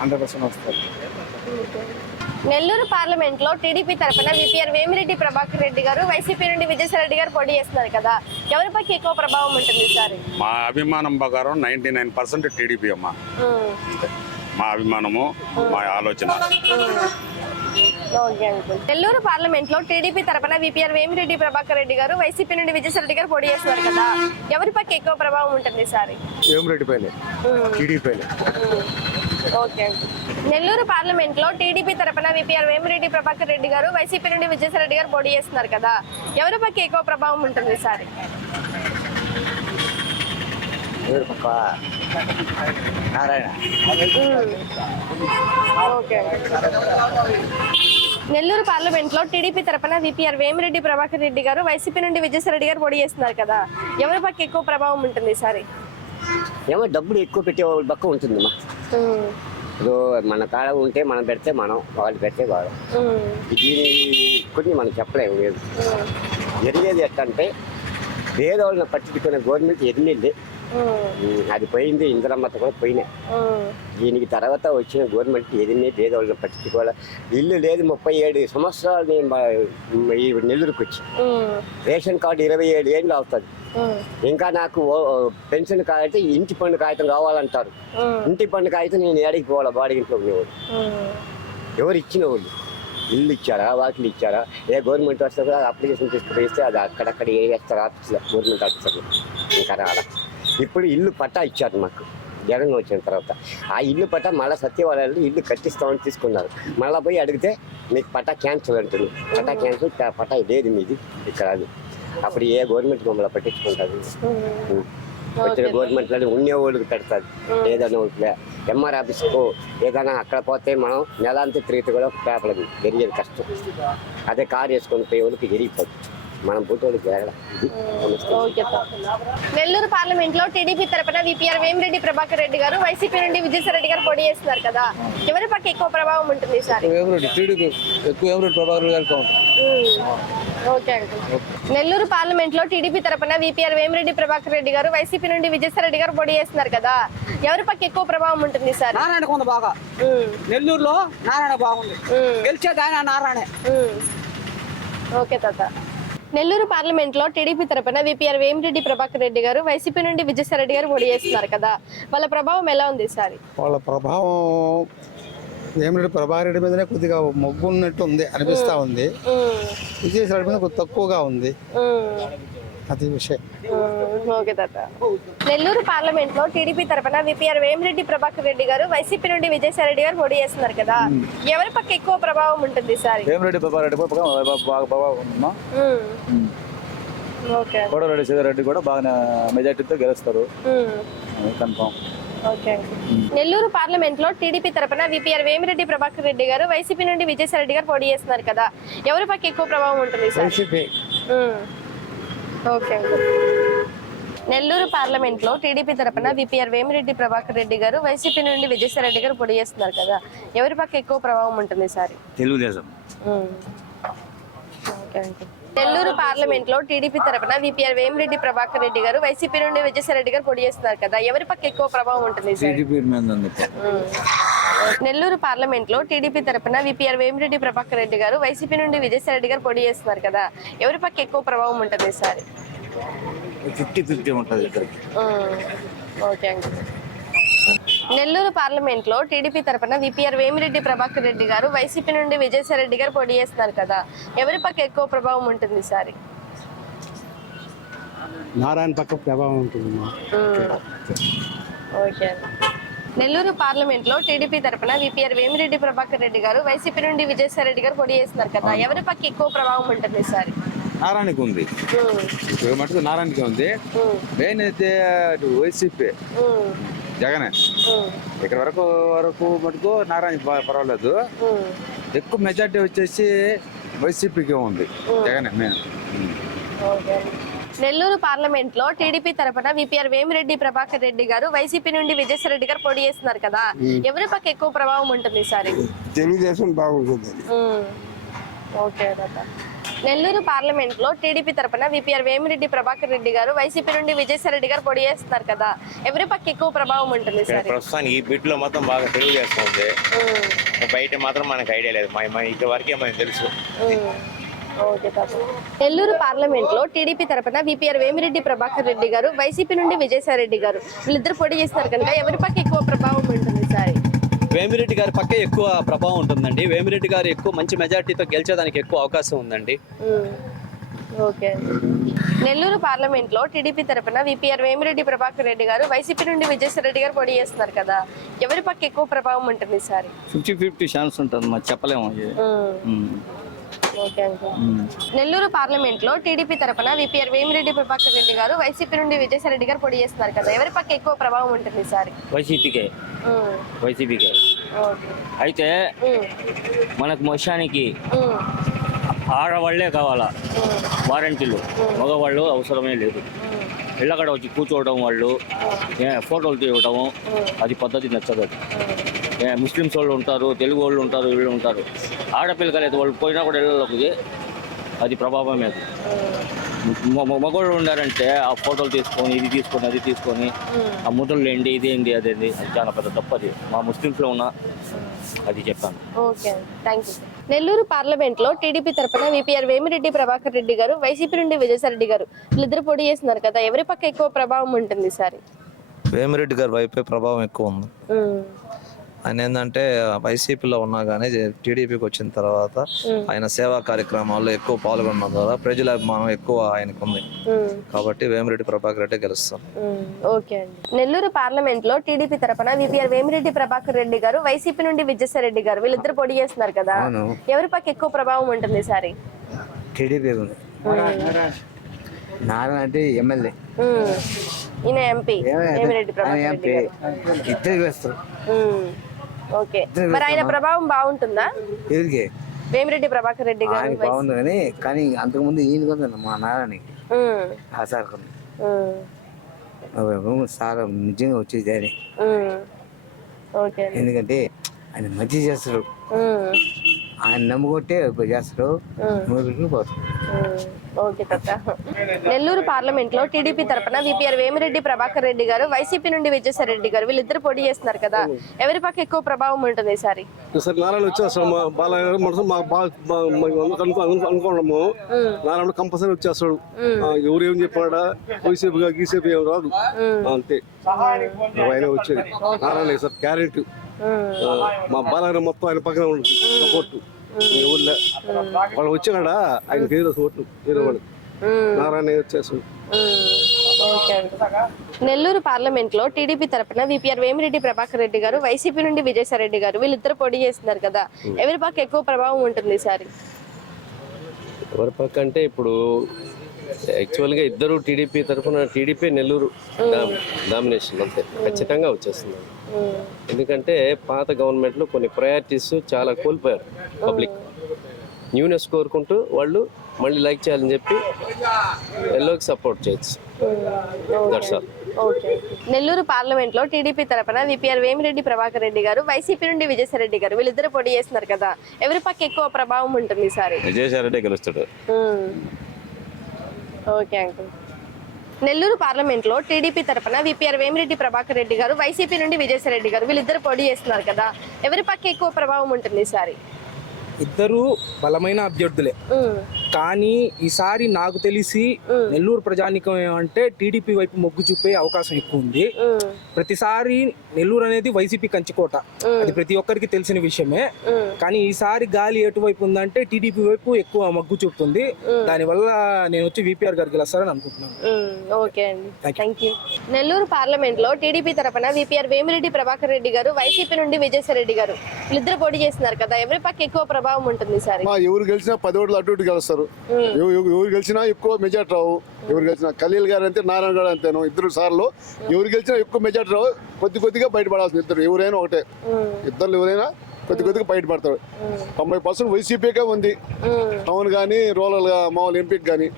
100% వస్తారు. నెల్లూరు పార్లమెంట్ లో టీడీపీ తరపున విపిఆర్ వేమిరెడ్డి ప్రభాకర్ రెడ్డి గారు, వైసీపీ నుండి విజయసాయిరెడ్డి గారు పోటీ చేస్తున్నారు కదా, ఎవరి పక్క ఎక్కువ ప్రభావం ఉంటుంది సార్? మా అభిమానం ప్రకారం 99% టీడీపీ అమ్మా. మా అభిమానము, మా ఆలోచన. నెల్లూరు పార్లమెంట్ లో టీడీపీ తరపున విపిఆర్ వేమిరెడ్డి ప్రభాకర్ రెడ్డి గారు, వైసీపీ నుండి విజయసాయిరెడ్డి గారు పోటీ చేస్తున్నారు కదా, ఎవరి పక్క ఎక్కువ ప్రభావం ఉంటుంది సార్? వేమిరెడ్డి పైన, టీడీపీ పైన. నెల్లూరు పార్లమెంట్ లో టీడీపీ తరపున విపిఆర్ వేమిరెడ్డి ప్రభాకర్ రెడ్డి గారు, వైసీపీ నుండి విజయసాయిరెడ్డి గారు పోటీ చేస్తున్నారు కదా, ఎవరి పక్క ఎక్కువ ప్రభావం ఉంటుంది సార్? ఎవరు పక్క నారాయణ. ఓకే. నెల్లూరు పార్లమెంట్ లో టీడీపీ తరపున విపిఆర్ వేమిరెడ్డి ప్రభాకర్ రెడ్డి గారు, వైసీపీ నుండి విజయసాయి రెడ్డి గారు పోటీ చేస్తున్నారు కదా, ఎవరి పక్క ఎక్కువ ప్రభావం ఉంటుంది ఈసారి? ఏమో డబ్బులు ఎక్కువ పెట్టే వాళ్ళ పక్క ఉంటుందమ్మా. ఇప్పుడు మన కాడ ఉంటే మనం పెడితే మనం, వాళ్ళు పెడితే వాళ్ళు. దీని కొన్ని మనం చెప్పలేము. జరిగేది ఎట్లంటే పేదవాళ్ళని పట్టించుకునే గవర్నమెంట్ ఎన్నిళ్ళే అది పోయింది. ఇంద్రమ్మత కూడా పోయినాయి. దీనికి తర్వాత వచ్చిన గవర్నమెంట్ ఎదిన్ని పేదవాళ్ళని పట్టించుకోవాలి. ఇల్లు లేదు. 37 సంవత్సరాలు నేను ఈ నెల్లూరుకి వచ్చి రేషన్ కార్డు 27 ఏళ్ళు అవుతుంది. ఇంకా నాకు పెన్షన్ కాగితే ఇంటి పన్ను కాగితం కావాలంటారు. ఇంటి పన్ను కాగితం నేను ఏడికి పోవాలా? బాడిగింట్లో ఉండేవాడు. ఎవరు ఇచ్చిన వాళ్ళు? ఇల్లు ఇచ్చారా, వాకిలు ఇచ్చారా? ఏ గవర్నమెంట్ వస్తే కూడా అప్లికేషన్ తీసుకుపోయిస్తే అది అక్కడక్కడ ఏ వేస్తారు ఆఫీస్లో, గవర్నమెంట్ ఆఫీసర్లు. ఇంకా రాలా. ఇప్పుడు ఇల్లు పట్టా ఇచ్చారు మాకు జగన్ వచ్చిన తర్వాత. ఆ ఇల్లు పట్టా మళ్ళీ సత్యవాళ్ళు ఇల్లు కట్టిస్తామని తీసుకున్నారు. మళ్ళీ పోయి అడిగితే మీకు పట్టా క్యాన్సిల్ అంటుంది. పట్టా క్యాన్సిల్, పట్టా లేదు మీది ఇక్కడ. అది అప్పుడు ఏ గవర్నమెంట్ మమ్మల్ని పట్టించుకుంటుంది? వచ్చిన గవర్నమెంట్లో ఉండేవాళ్ళకి పెడతాది. ఏదైనా ఎంఆర్ ఆఫీస్కు ఏదైనా అక్కడ పోతే మనం నెల అంతా తిరిగితే కూడా పేపర్లు జరిగేది కష్టం. అదే కారు వేసుకొని పోయే వాళ్ళకి జరిగిపోతుంది. మనం పుట్టోళ్ళకి జరగడం. నెల్లూరు పార్లమెంట్ లో టీడీపీ తరపున విపిఆర్ వేమిరెడ్డి ప్రభాకర్ రెడ్డి గారు, వైసీపీ నుండి విజయసాయి రెడ్డి గారు పోటీ చేస్తున్నారు కదా, ఎవరి పక్క ఎక్కువ ప్రభావం ఉంటుంది సార్? ఓకే అండి. నెల్లూరు పార్లమెంట్ లో టీడీపీ తరపున విపిఆర్ వేమిరెడ్డి ప్రభాకర్ రెడ్డి గారు, వైసీపీ నుండి విజయసాయి రెడ్డి గారు పోటీ చేస్తున్నారు కదా, ఎవరి పక్క ఎక్కువ ప్రభావం ఉంటుంది సార్? నారాయణ కొంత బాగా. నెల్లూరులో నారాయణ బాగుంది. గెలిచేది ఆయన నారాయణ. ఓకే తాత. నెల్లూరు పార్లమెంట్ లో టీడీపీ తరపున విపిఆర్ వేమిరెడ్డి ప్రభాకర్ రెడ్డి గారు, వైసీపీ నుండి విజయసాయి రెడ్డి గారు పోటీ చేస్తున్నారు కదా, వాళ్ళ ప్రభావం ఎలా ఉంది సార్? వాళ్ళ ప్రభావం వేమిరెడ్డి ప్రభాకర్ రెడ్డి మీదనే కొద్దిగా మొగ్గు ఉన్నట్టు ఉంది అనిపిస్తా ఉంది. విజయసాయి రెడ్డి మీద కొద్ది తక్కువగా ఉంది. అది విషయం. ఓకే తాత. నెల్లూరు పార్లమెంట్ లో టీడీపీ తరపున విపిఆర్ వేమిరెడ్డి ప్రభాకర్ రెడ్డి గారు, వైసీపీ నుండి విజయసాయి రెడ్డి గారు పోటీ చేస్తున్నారు కదా, ఎవరి పక్క ఎక్కువ ప్రభావం ఉంటుంది సార్? వేమిరెడ్డి ప్రభాకర్ రెడ్డి బాగా ప్రభావం ఉందమ్మా. కోడరెడ్డి శ్రీధర్రెడ్డి కూడా బాగా మెజార్టీతో గెలుస్తారు కన్ఫర్మ్. నెల్లూరు పార్లమెంట్ లో టీడీపీ తరపున విపిఆర్ వేమిరెడ్డి ప్రభాకర్ రెడ్డి గారు, వైసీపీ నుండి విజయసాయి రెడ్డి గారు పోటీ చేస్తున్నారు కదా, ఎవరి పక్క ఎక్కువ ప్రభావం ఉంటుంది సార్? ఓకే. నెల్లూరు పార్లమెంట్ లో టీడీపీ తరపున విపిఆర్ వేమిరెడ్డి ప్రభాకర్ రెడ్డి గారు, వైసీపీ నుండి విజయసాయి రెడ్డి గారు పోటీ చేస్తున్నారు కదా, ఎవరి పక్క ఎక్కువ ప్రభావం ఉంటుంది సార్? తెలుగుదేశం. నెల్లూరు పార్లమెంట్ లో టీడీపీ తరపున విపిఆర్ వేమిరెడ్డి ప్రభాకర్ రెడ్డి గారు, వైసీపీ నుండి విజయసాయి రెడ్డి గారు పోటీ చేస్తున్నారు కదా, ఎవరి పక్క ఎక్కువ ప్రభావం ఉంటుంది సార్? నెల్లూరు పార్లమెంట్ లో టీడీపీ తరపున విపిఆర్ వేమిరెడ్డి ప్రభాకర్ రెడ్డి గారు, వైసీపీ నుండి విజయసాయి రెడ్డి గారు పోటీ చేస్తున్నారు కదా, ఎవరి పక్క ఎక్కువ ప్రభావం ఉంటుంది సార్? 50-50 ఉంటుంది ఇద్దరికి. ఓకే అండి. నెల్లూరు పార్లమెంట్ లో టీడీపీ తరపున విపిఆర్ వేమిరెడ్డి ప్రభాకర్ రెడ్డి గారు, వైసీపీ నుండి విజయసాయి రెడ్డి గారు పోటీ చేస్తున్నారు కదా, ఎవరి పక్క ఎక్కువ ప్రభావం ఉంటుంది సార్? నారాయణ పక్క ప్రభావం ఉంటుంది. ఓకే. నెల్లూరు పార్లమెంట్ లో టీడీపీ తరపున విపిఆర్ వేమిరెడ్డి ప్రభాకర్ రెడ్డి గారు, వైసీపీ నుండి విజయసాయి రెడ్డి గారు పోటీ చేస్తున్నారు కదా, ఎవరి పక్క ఎక్కువ ప్రభావం ఉంటుంది సార్? నారాయణకి ఉంది. మటుకు నారాయణకి ఉంది. మెయిన్ అయితే వైసీపీ జగనే. ఇక్కడ వరకు మటుకు నారాయణ పర్వాలేదు. ఎక్కువ మెజార్టీ వచ్చేసి వైసీపీకి ఉంది. జగనే మెయిన్. నెల్లూరు పార్లమెంట్ లో టీడీపీ తరపున విపిఆర్ వేమిరెడ్డి ప్రభాకర్ రెడ్డి గారు, వైసీపీ నుండి విజయసాయి రెడ్డి గారు పోటీ చేస్తున్నారు కదా, ఎవరి పక్క ఎక్కువ ప్రభావం ఉంటుంది సార్? తెలుగుదేశం బాగుంటుంది. ఓకే. నెల్లూరు పార్లమెంట్ లో టీడీపీ తరపున విపిఆర్ వేమిరెడ్డి ప్రభాకర్ రెడ్డి గారు, వైసీపీ నుండి విజయసాయి రెడ్డి గారు పోటీ చేస్తున్నారు కదా, ఎవరి పక్క ఎక్కువ ప్రభావం ఉంటుంది సార్? ప్రస్తుతానికి ఈ బిడ్ లో మొత్తం బాగా తెలుగుదేస్తుంది. బయట మాత్రం మనకు ఐడియా లేదు. ఇక్కడ వరకే మనకు తెలుసు. నెల్లూరు పార్లమెంట్ లో టీడీపీ తరపున విపిఆర్ వేమిరెడ్డి ప్రభాకర్ రెడ్డి గారు, వైసీపీ నుండి విజయసాయి రెడ్డి గారు, వీళ్ళిద్దరు పోటీ చేస్తారు కనుక ఎవరి పక్క ఎక్కువ ప్రభావం ఉంటుంది సార్? వేమిరెడ్డి గారి పక్కే ఎక్కువ ప్రభావం ఉంటుందండి. వేమిరెడ్డి గారు ఎక్కువ మంచి మెజార్టీతో గెలిచేదానికి ఎక్కువ అవకాశం ఉందండి. ఓకే. నెల్లూరు పార్లమెంట్ లో టీడీపీ తరపున విపిఆర్ వేమిరెడ్డి ప్రభాకర్ రెడ్డి గారు, వైసీపీ నుండి విజయసాయి రెడ్డి గారు పోటీ చేస్తున్నారు కదా, ఎవరి పక్క ఎక్కువ ప్రభావం ఉంటుంది సార్? 50-50 ఛాన్స్ ఉంటుంది. మరి చెప్పలేము. Okay uncle. నెల్లూరు పార్లమెంట్ లో టీడీపీ తరపున విపిఆర్ వేమిరెడ్డి ప్రభాకర్ రెడ్డి గారు, వైసీపీ నుండి విజయసాయి రెడ్డి గారు పోటీ చేస్తున్నారు కదా, ఎవరి పక్క ఎక్కువ ప్రభావం ఉంటుంది ఈసారి? వైసీపీకే. అయితే మనకు మొత్తానికి ఆడవాళ్లే కావాలా, వారంటీలు. మగవాళ్ళు అవసరమే లేదు. ఇళ్ళకడ వచ్చి కూర్చోవడం, వాళ్ళు ఫోటోలు తీయడం, అది పద్ధతి నచ్చదు. అది ముస్లిమ్స్ వాళ్ళు ఉంటారు, తెలుగు వాళ్ళు ఉంటారు, వీళ్ళు ఉంటారు. ఆడపిల్లకలేదు వాళ్ళు పోయినా కూడా ఇళ్ళలోకి అది ప్రభావమే. అది మగవాళ్ళు ఉండారంటే ఆ ఫోటోలు తీసుకొని, ఇది తీసుకొని, అది తీసుకొని, ఆ ముద్రలు ఏంటి, ఇదేంటి, అదేంటి, అది చాలా పెద్ద తప్పది. మా ముస్లిమ్స్లో ఉన్న అది చెప్పాను. Okay, thank you. Nellore parliament లో టీడీపీ తరపున విపిఆర్ వేమిరెడ్డి ప్రభాకర్ రెడ్డి గారు, వైసీపీ నుండి విజయసాయి రెడ్డి గారు వీళ్ళిద్దరు పోటీ చేస్తున్నారు కదా, ఎవరి పక్క ఎక్కువ ప్రభావం ఉంటుంది ఈసారి? వేమిరెడ్డి గారి వైపే ప్రభావం ఎక్కువ ఉంది. ఆయన ఏంటంటే వైసీపీలో ఉన్నా కానీ టీడీపీకి వచ్చిన తర్వాత ఆయన సేవా కార్యక్రమాల్లో ఎక్కువ పాల్గొన్న ద్వారా ప్రజల అభిమానం ఎక్కువ ఆయనకు ఉంది. కాబట్టి వేమిరెడ్డి ప్రభాకర్ రెడ్డి గెలుస్తారు. ఓకే అండి. నెల్లూరు పార్లమెంట్ లో టీడీపీ తరపున విపిఆర్ వేమిరెడ్డి ప్రభాకర్ రెడ్డి గారు, వైసీపీ నుండి విజయసాయి రెడ్డి గారు వీళ్ళిద్దరు పోటీ చేస్తున్నారు కదా, ఎవరి పక్క ఎక్కువ ప్రభావం ఉంటుంది ఈసారి? టీడీపీ ఉంది. నారాయణ అంటే ఎమ్మెల్యే, ఈయన ఎంపీ వేమిరెడ్డి ప్రభాకర్ రెడ్డి గారు. ఇద్దరు వేస్తారు. ఓకే, మరి ఆయన ప్రభావం బాగుంటుందా? ఎవరికి? వేమిరెడ్డి ప్రభాకర్ రెడ్డి గారు బాగుంది, కానీ అంతకుముందు ఈయన కొంత మా నారాయణకి ఆ సార్ సార్ నిజంగా వచ్చేది అని. ఎందుకంటే ఆయన మంచి చేస్తారు, ఆయన నమ్ముకుంటే చేస్తారు, పోతారు. ఓకే తాత. నెల్లూరు పార్లమెంట్ లో టీడీపీ తరపున విపిఆర్ వేమిరెడ్డి ప్రభాకర్ రెడ్డి గారు, వైసీపీ నుండి విజయసాయి రెడ్డి గారు వీళ్ళిద్దరు పోటీ చేస్తున్నారు కదా, ఎవరి పక్క ఎక్కువ ప్రభావం ఉంటుంది ఈసారి? నారాయణ వచ్చేస్తాడు. మా బాలయ్య మనసు అనుకోవడము నారాయణ కంపల్సరీ వచ్చేస్తాడు. ఎవరు ఏం చెప్పాడా, వైసీపీగా గీసీపీ ఏం రాదు, అంతే ఆయన వచ్చేది నారాయణ సార్ గ్యారెంటీ. మా బాలయ్య మొత్తం ఆయన పక్కన ఉంటుంది సపోర్ట్. ఊళ్ళో వాళ్ళు వచ్చాడా ఆయన పేరు ఓట్లు వేరే వాళ్ళు నారాయణ వచ్చేస్తాడు. నెల్లూరు పార్లమెంట్ లో టీడీపీ తరపున విపిఆర్ వేమిరెడ్డి ప్రభాకర్ రెడ్డి గారు, వైసీపీ నుండి విజయసాయి రెడ్డి గారు వీళ్ళిద్దరు పోటీ చేస్తున్నారు కదా, ఎవరి పక్క ఎక్కువ ప్రభావం ఉంటుంది ఈసారి? ఎవరి పక్క అంటే ఇప్పుడు యాక్చువల్గా ఇద్దరు టీడీపీ తరఫున టీడీపీ నెల్లూరు డామినేషన్ అంతే ఖచ్చితంగా వచ్చేస్తుంది. ఎందుకంటే పాత గవర్నమెంట్లో కొన్ని ప్రయారిటీస్ చాలా కోల్పోయారు పబ్లిక్. న్యూనెస్ కోరుకుంటూ వాళ్ళు మళ్ళీ లైక్ చేయాలని చెప్పి ఎల్లోకి సపోర్ట్ చేయొచ్చు. That's all. నెల్లూరు పార్లమెంట్ లో టీడీపీ తరపున విపిఆర్ వేమిరెడ్డి ప్రభాకర్ రెడ్డి గారు, వైసీపీ నుండి విజయసాయి రెడ్డి గారు వీళ్ళిద్దరు పోటీ చేస్తున్నారు కదా, ఎవరి పక్క ఎక్కువ ప్రభావం ఉంటుంది ఈసారి? విజయసాయి రెడ్డి గెలుస్తాడు. Okay uncle. నెల్లూరు పార్లమెంట్ లో టీడీపీ తరపున విపిఆర్ వేమిరెడ్డి ప్రభాకర్ రెడ్డి గారు, వైసీపీ నుండి విజయసాయి రెడ్డి గారు వీళ్ళిద్దరు పోటీ చేస్తున్నారు కదా, ఎవరి పక్క ఎక్కువ ప్రభావం ఉంటుంది ఈసారి? ఇద్దరు బలమైన అభ్యర్థులే, కానీ ఈసారి నాకు తెలిసి నెల్లూరు ప్రజానికం ఏమంటే టీడీపీ వైపు మొగ్గు చూపే అవకాశం ఎక్కువ ఉంది. ప్రతిసారి నెల్లూరు అనేది వైసీపీ కంచుకోట, అది ప్రతి ఒక్కరికి తెలిసిన విషయమే. కానీ ఈసారి గాలి ఎటువైపు ఉందంటే టీడీపీ వైపు ఎక్కువ మొగ్గు చూపుతుంది. దానివల్ల నేను వచ్చి విపిఆర్ గారికి గెలుస్తారని అనుకుంటున్నాను. ఓకే అండి, థ్యాంక్ యూ. నెల్లూరు పార్లమెంట్ లో టీడీపీ తరపున విపిఆర్ వేమిరెడ్డి ప్రభాకర్ రెడ్డి గారు, వైసీపీ నుండి విజయసాయి రెడ్డి గారు వీళ్ళిద్దరు పోటీ చేస్తున్నారు కదా, ఎవరి పక్క ఎక్కువ ప్రభావం ఉంటుంది ఈసారి? ఎవరు గెలిచినా 10 ఓట్లు అటు ఇటు గెలుస్తారు. ఎవరు గెలిచినా ఎక్కువ మెజార్టీ రావు. ఎవరు గెలిచినా ఖలీల్ గారు అంతే, నారాయణ గారు అంతేను. ఇద్దరు సార్లు ఎవరు గెలిచినా ఎక్కువ మెజార్టీ రావు. కొద్దిగా బయటపడాల్సింది ఇద్దరు, ఎవరైనా ఒకటే. ఇద్దరు ఎవరైనా కొద్దిగా బయటపడతారు. 90% వైసీపీకే ఉంది, టౌన్ కానీ రూరల్ మామూలు ఎంపీకి కానీ.